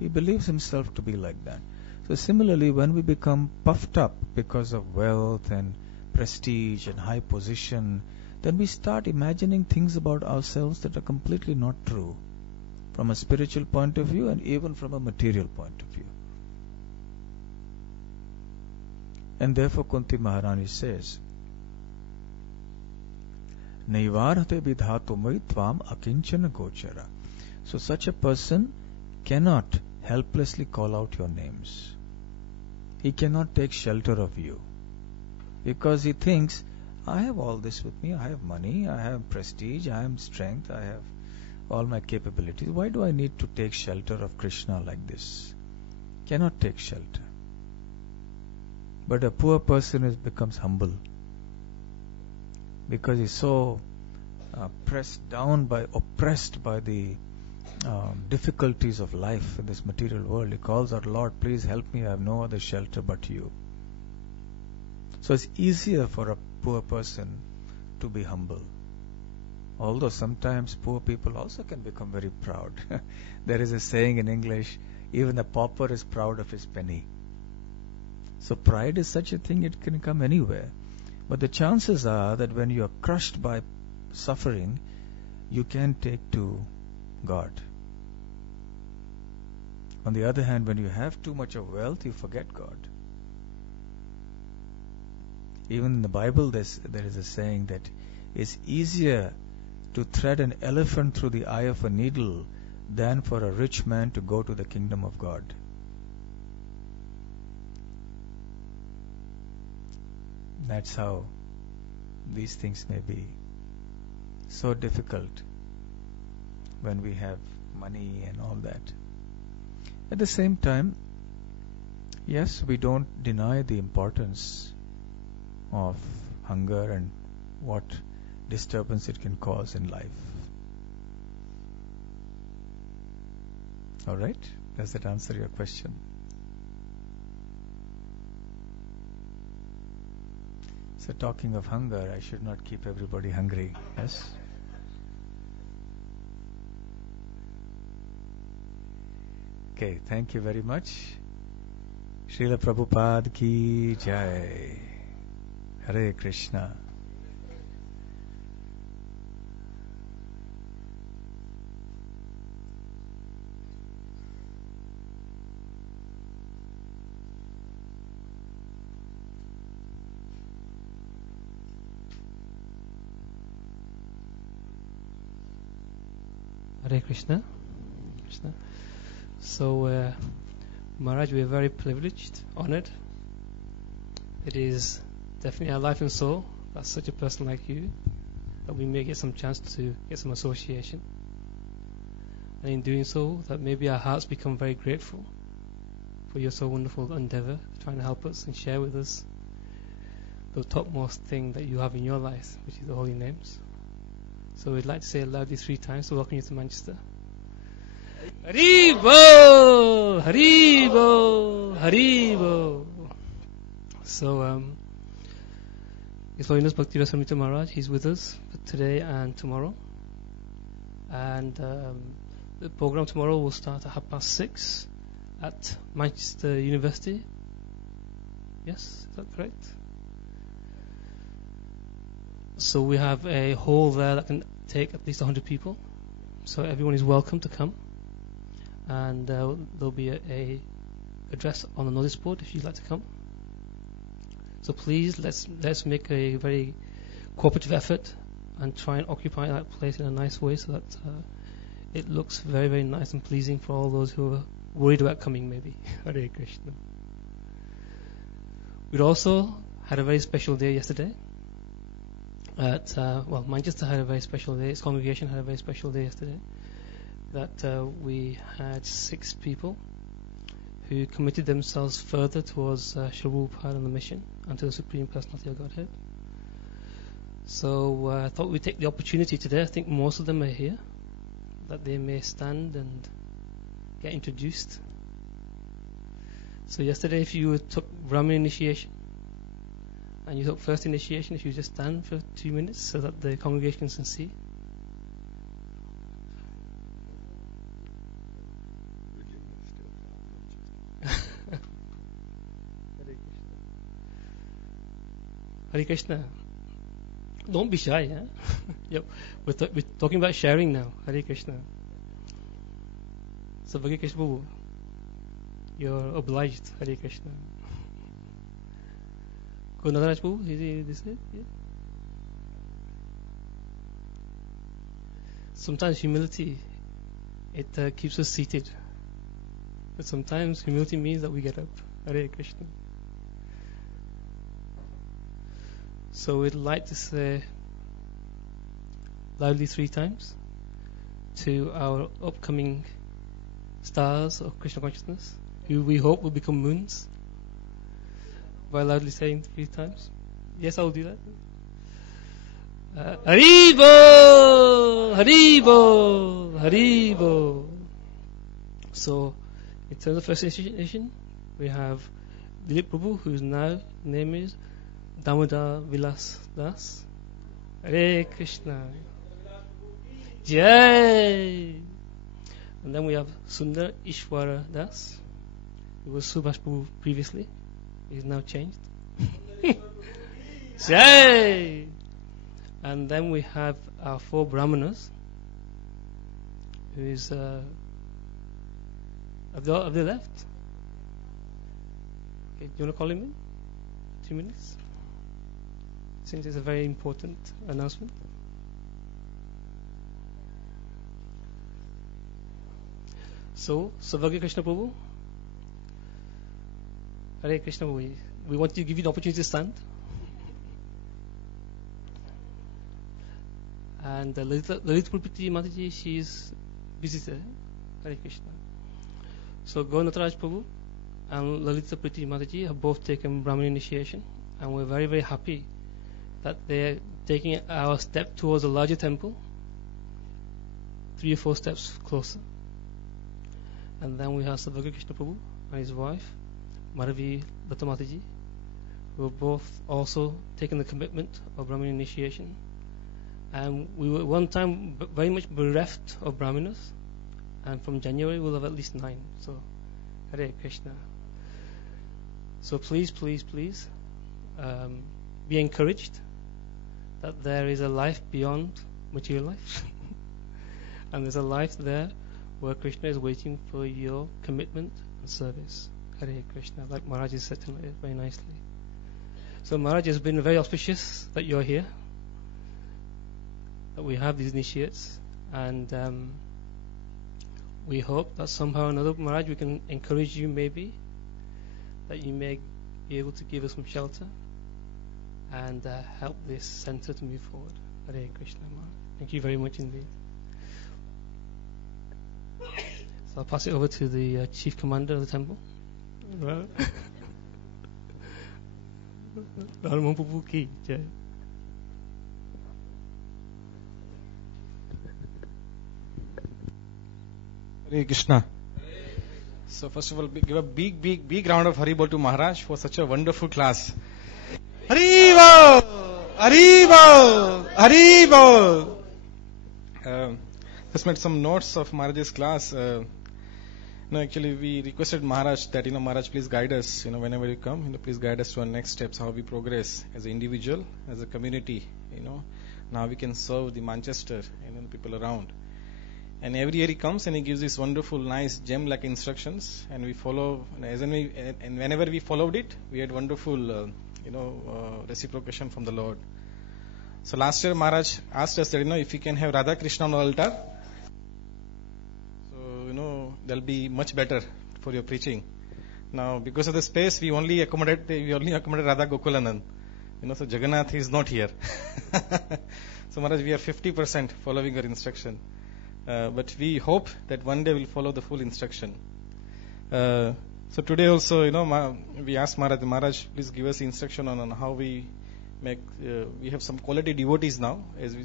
He believes himself to be like that. So similarly, when we become puffed up because of wealth and prestige and high position, then we start imagining things about ourselves that are completely not true from a spiritual point of view and even from a material point of view. And therefore Kunti Maharani says, Naivarhate vidhatumai tvam akinchana gochara. So such a person cannot helplessly call out your names. He cannot take shelter of you because he thinks, I have all this with me, I have money, I have prestige, I have strength, I have all my capabilities. Why do I need to take shelter of Krishna like this? Cannot take shelter. But a poor person becomes humble because he's so oppressed by the difficulties of life in this material world. He calls out, Lord, please help me, I have no other shelter but you. So it's easier for a poor person to be humble. Although sometimes poor people also can become very proud. There is a saying in English, even a pauper is proud of his penny. So pride is such a thing, it can come anywhere. But the chances are that when you are crushed by suffering, you can take to God. On the other hand, when you have too much of wealth, you forget God. Even in the Bible, there is a saying that it's easier to thread an elephant through the eye of a needle than for a rich man to go to the kingdom of God. That's how these things may be so difficult when we have money and all that. At the same time, yes, we don't deny the importance of hunger and what disturbance it can cause in life. Alright? Does that answer your question? So talking of hunger, I should not keep everybody hungry. Yes? Okay, thank you very much. Srila Prabhupada ki jai. Hare Krishna. Hare Krishna. Krishna. So, Maharaj, we are very privileged, honored. It is definitely our life and soul that such a person like you, that we may get some chance to get some association. And in doing so, that maybe our hearts become very grateful for your so wonderful endeavor, trying to help us and share with us the topmost thing that you have in your life, which is the holy names. So we'd like to say loudly 3 times to welcome you to Manchester. Haribo! Haribo! Haribo! So, His Holiness Bhakti Rasamrita Maharaj, he's with us for today and tomorrow. And the program tomorrow will start at 6:30 at Manchester University. Yes, is that correct? So we have a hall there that can take at least 100 people. So everyone is welcome to come. And there'll be a address on the notice board if you'd like to come. So please, let's make a very cooperative effort and try and occupy that place in a nice way so that it looks very, very nice and pleasing for all those who are worried about coming maybe. Hare Krishna. We also had a very special day yesterday. Manchester had a very special day. Its congregation had a very special day yesterday. That we had 6 people who committed themselves further towards Srila Prabhupada and the mission and to the Supreme Personality of Godhead. So I thought we'd take the opportunity today. I think most of them are here, that they may stand and get introduced. So yesterday, if you took Brahmin initiation and you took first initiation, if you just stand for 2 minutes so that the congregation can see. Hare Krishna. Don't be shy, yeah? Yep. We're talking about sharing now. Hare Krishna. So, Bhagavad Krishna, you're obliged. Hare Krishna. Nagaraj Prabhu, is this it? Yeah. Sometimes humility, it keeps us seated. But sometimes humility means that we get up. Hare Krishna. So we'd like to say loudly 3 times to our upcoming stars of Krishna consciousness, who we hope will become moons, by loudly saying 3 times. Yes, I'll do that. Haribo! Haribo! Haribo! So, in terms of first initiation, we have Dilip Prabhu, whose now name is Damodar Vilas Das. Hare Krishna. Jai! And then we have Sundar Ishwara Das, who was Subhash Prabhu previously. He's now changed. Jai! And then we have our 4 Brahmanas, who is have they left? Okay, do you want to call him in? 2 minutes? Since it's a very important announcement. So, Sauvagya Krishna Prabhu, Hare Krishna Prabhu, we want to give you the opportunity to stand. And Lalita Purpati Mataji, she is busy there. Hare Krishna. So, Gaurnataraj Prabhu and Lalita Priti Mataji have both taken Brahmin initiation, and we're very, very happy that they're taking our step towards a larger temple, 3 or 4 steps closer. And then we have Sauvagya Krishna Prabhu and his wife, Madhavi Datta Mataji, were both also taking the commitment of Brahmin initiation. And we were one time very much bereft of Brahminas, and from January we'll have at least 9. So, Hare Krishna. So please, please, please, be encouraged that there is a life beyond material life. And there's a life there where Krishna is waiting for your commitment and service. Hare Krishna, like Maharaj has said tonight very nicely. So Maharaj has been very auspicious that you're here, that we have these initiates, and we hope that somehow or another, Maharaj, we can encourage you maybe, that you may be able to give us some shelter and help this center to move forward. Hare Krishna, Maharaj. Thank you very much indeed. So I'll pass it over to the Chief Commander of the temple. Right. Hare Krishna. So first of all, give a big round of Haribol to Maharaj for such a wonderful class. Haribol! Haribol! Haribol! Just made some notes of Maharaj's class. No, actually, we requested Maharaj that, Maharaj, please guide us, whenever you come, please guide us to our next steps, how we progress as an individual, as a community, now we can serve the Manchester, the people around. And every year he comes and he gives these wonderful, nice, gem-like instructions, and we follow, and whenever we followed it, we had wonderful, reciprocation from the Lord. So last year Maharaj asked us that, if we can have Radha Krishna on the altar, that'll be much better for your preaching. Now, because of the space, we only accommodate Radha Gokulanand. So Jagannath is not here. So Maharaj, we are 50% following your instruction. But we hope that one day we'll follow the full instruction. So today also, we asked Maharaj, please give us instruction on how we make, we have some quality devotees now, as we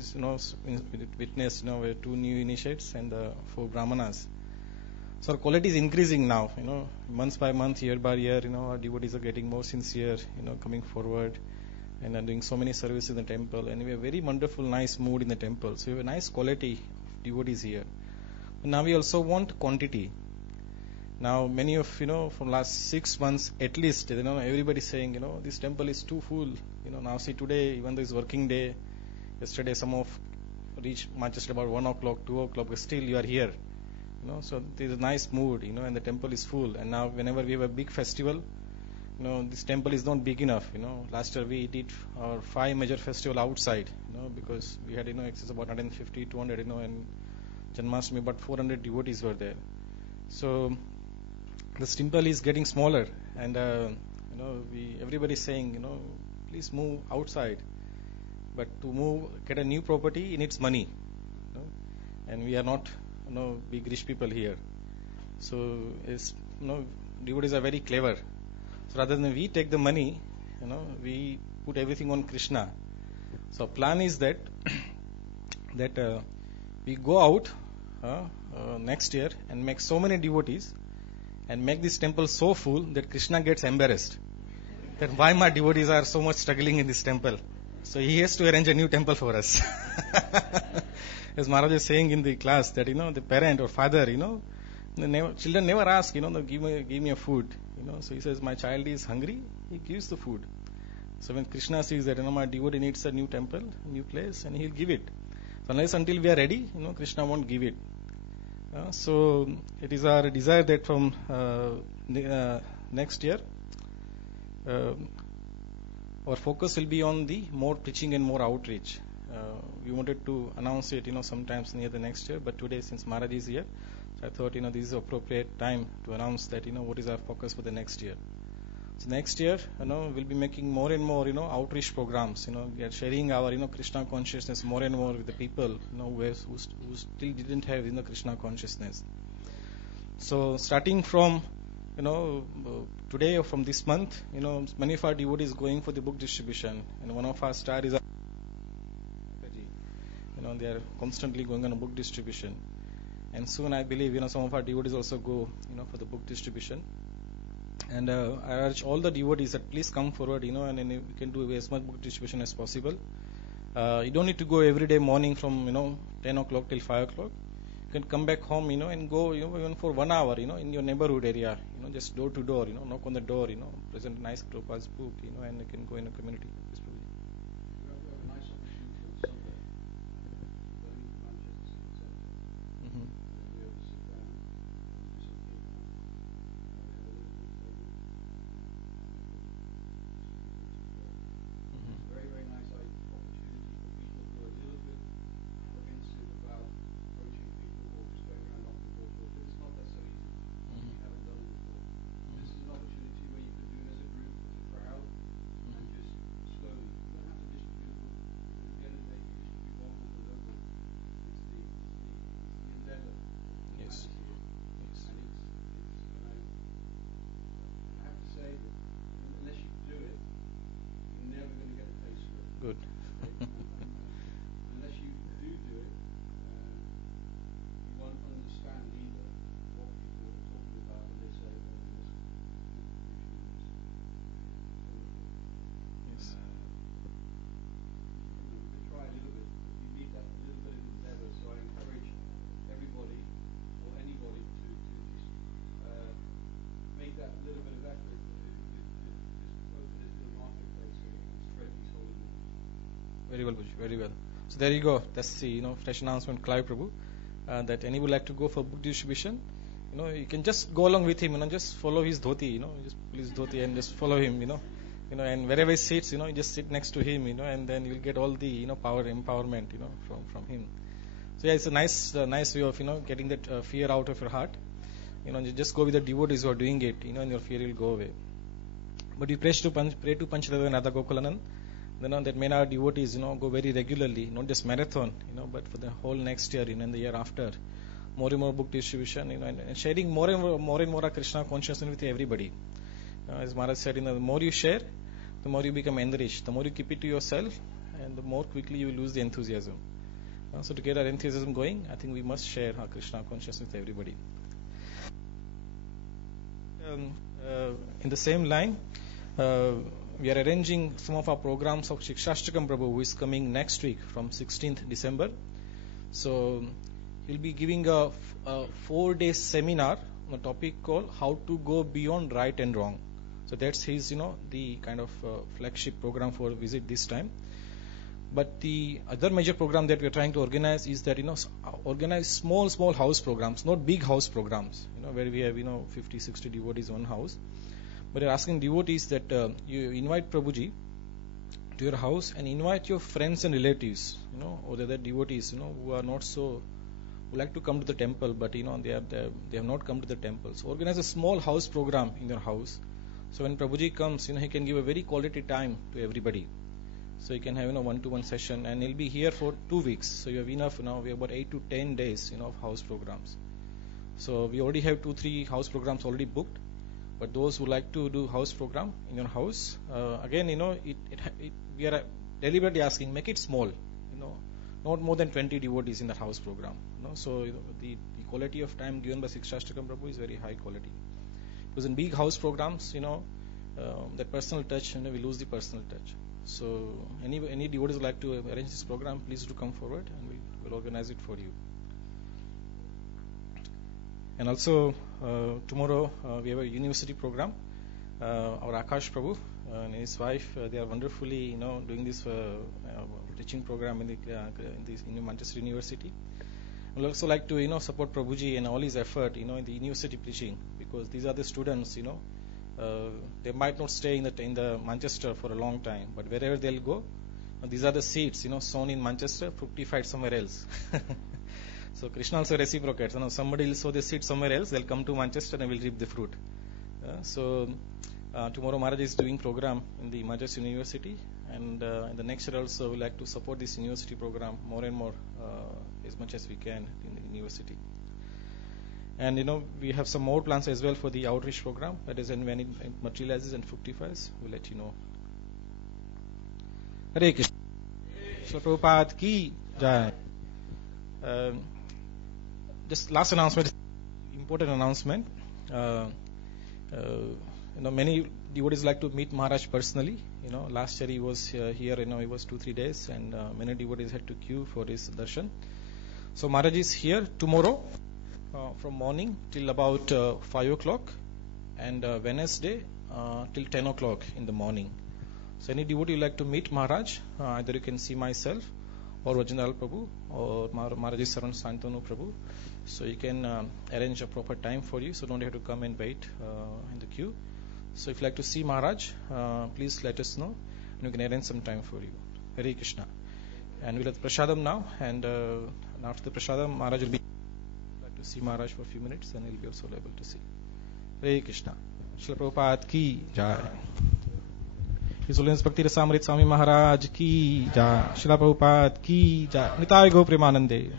witnessed, we have 2 new initiates and 4 brahmanas. So our quality is increasing now, month by month, year by year, our devotees are getting more sincere, coming forward and are doing so many services in the temple, and we have very wonderful, nice mood in the temple. So we have a nice quality of devotees here. But now we also want quantity. Now many of, from last 6 months at least, everybody is saying, this temple is too full. Now see today, even though it's working day, yesterday some of reached Manchester about 1 o'clock, 2 o'clock, but still you are here. So there's a nice mood, and the temple is full. And now whenever we have a big festival, this temple is not big enough. Last year we did our 5 major festival outside, because we had, excess about 150, 200, and Janmashtami, about 400 devotees were there. So this temple is getting smaller, and everybody is saying, please move outside. But to get a new property, it needs money, and we are not, big rich people here. So devotees are very clever. So rather than we take the money, we put everything on Krishna. So plan is that we go out next year and make so many devotees and make this temple so full that Krishna gets embarrassed that why my devotees are so much struggling in this temple. So he has to arrange a new temple for us. As Maharaj is saying in the class that, the parent or father, children never ask, give me a food. So he says, my child is hungry, he gives the food. So when Krishna sees that, my devotee needs a new temple, new place, and he'll give it. So unless until we are ready, Krishna won't give it. So it is our desire that from next year, our focus will be on the more preaching and more outreach. We wanted to announce it, sometimes near the next year, but today since Maharaj is here, so I thought, this is appropriate time to announce that, what is our focus for the next year. So next year, we'll be making more and more, outreach programs. We are sharing our, Krishna consciousness more and more with the people, who still didn't have, Krishna consciousness. So starting from, today or from this month, many of our devotees going for the book distribution, and one of our stars is, they are constantly going on a book distribution. And soon I believe, some of our devotees also go, for the book distribution. And I urge all the devotees that please come forward, and then we can do as much book distribution as possible. You don't need to go every day morning from 10 o'clock till 5 o'clock. You can come back home, and go even for 1 hour, in your neighborhood area, just door to door, knock on the door, present a nice Prabhupada's book, and you can go in a community. Yes, Prabhuji. We have a nice opportunity on Sunday. We're going to Manchester City Centre. Mm-hmm. And then we have to sit down and do some kirtan. We have a little book table. It's a very, very nice opportunity for people who are a little bit apprehensive about approaching people or just going around knocking doors. Because it's not that so easy. We haven't done it before. This is an opportunity where you can do it as a group, as a crowd, and just slowly. You don't have to distribute a book. Because at the end of the day, you distribute one book or no book. It's the endeavor that Yes. matters here. Yes. And I have to say that unless you do it, you're never going to get a taste for it. Good. Okay? And unless you do it, you won't understand either what people are talking about when they say, oh, you must book rituals. Yes. You can try a little bit, but you need that little bit of endeavor. So I encourage everybody or anybody to just make that little bit of effort to just open this little marketplace and spread these holy names. Very well, Prabhuji, very well. So there you go. That's the fresh announcement, Clive Prabhu, that any would like to go for book distribution. You can just go along with him, just follow his dhoti, just pull his dhoti and just follow him, and wherever he sits, you just sit next to him, and then you'll get all the power, empowerment, from him. So yeah, it's a nice way of getting that fear out of your heart. You just go with the devotees who are doing it, and your fear will go away. But we pray to Panchadeva and Radha Gokulanand, that may our devotees, go very regularly, not just marathon, but for the whole next year, and the year after, more and more book distribution, and sharing more and more Krishna consciousness with everybody. As Maharaj said, the more you share, the more you become enriched. The more you keep it to yourself, and the more quickly you will lose the enthusiasm. So to get our enthusiasm going, I think we must share our Krishna consciousness with everybody. In the same line, we are arranging some of our programs of Shikshashtakam Prabhu, who is coming next week from 16th December. So he'll be giving a 4-day seminar on a topic called How to Go Beyond Right and Wrong. So that's his, the kind of flagship program for visit this time. But the other major program that we are trying to organize is that, organize small house programs, not big house programs, where we have, 50, 60 devotees in one house. But we are asking devotees that you invite Prabhuji to your house and invite your friends and relatives, or the other devotees, who are not so, who like to come to the temple, but, they have not come to the temple. So organize a small house program in your house. So when Prabhuji comes, he can give a very quality time to everybody. So you can have, one-to-one session, and he'll be here for 2 weeks. So you have enough now. We have about 8 to 10 days, of house programs. So we already have 2-3 house programs already booked. But those who like to do house program in your house, again, we are deliberately asking, make it small, not more than 20 devotees in the house program. So the quality of time given by Shikshashtakam Prabhu is very high quality. Because in big house programs, that personal touch, we lose the personal touch. So any devotees would like to arrange this program, please do come forward, and we will organize it for you. And also tomorrow we have a university program. Our Akash Prabhu and his wife, they are wonderfully doing this teaching program in Manchester University. We'd also like to support Prabhuji and all his effort in the university preaching, because these are the students they might not stay in the Manchester for a long time, but wherever they'll go, these are the seeds sown in Manchester, fructified somewhere else. So Krishna also reciprocates. Somebody will sow the seed somewhere else, they'll come to Manchester and will reap the fruit. So tomorrow Maharaj is doing program in the Manchester University, and in the next year also we like to support this university program more and more as much as we can in the university. And we have some more plans as well for the outreach program. That is, when it materializes and fructifies, we'll let you know. Hare Krishna. Shri Prabhupada ki jai. Just last announcement, important announcement. many devotees like to meet Maharaj personally. Last year he was here, he was 2-3 days, and many devotees had to queue for his darshan. So Maharaj is here tomorrow from morning till about 5 o'clock, and Wednesday till 10 o'clock in the morning. So any devotee like to meet Maharaj, either you can see myself or Vajendral Prabhu or Maharaj's servant Santanu Prabhu. So you can arrange a proper time for you, so don't have to come and wait in the queue. So if you like to see Maharaj, please let us know, and we can arrange some time for you. Hare Krishna. And we'll have the prasadam now, and after the prasadam, Maharaj will be like to see Maharaj for a few minutes, and he'll be also able to see. Hare Krishna. Srila Prabhupada ki jai. His Holiness Bhakti Rasamrita Swami Maharaj ki jai. Srila Prabhupada ki jai. Nitai Go Premanande.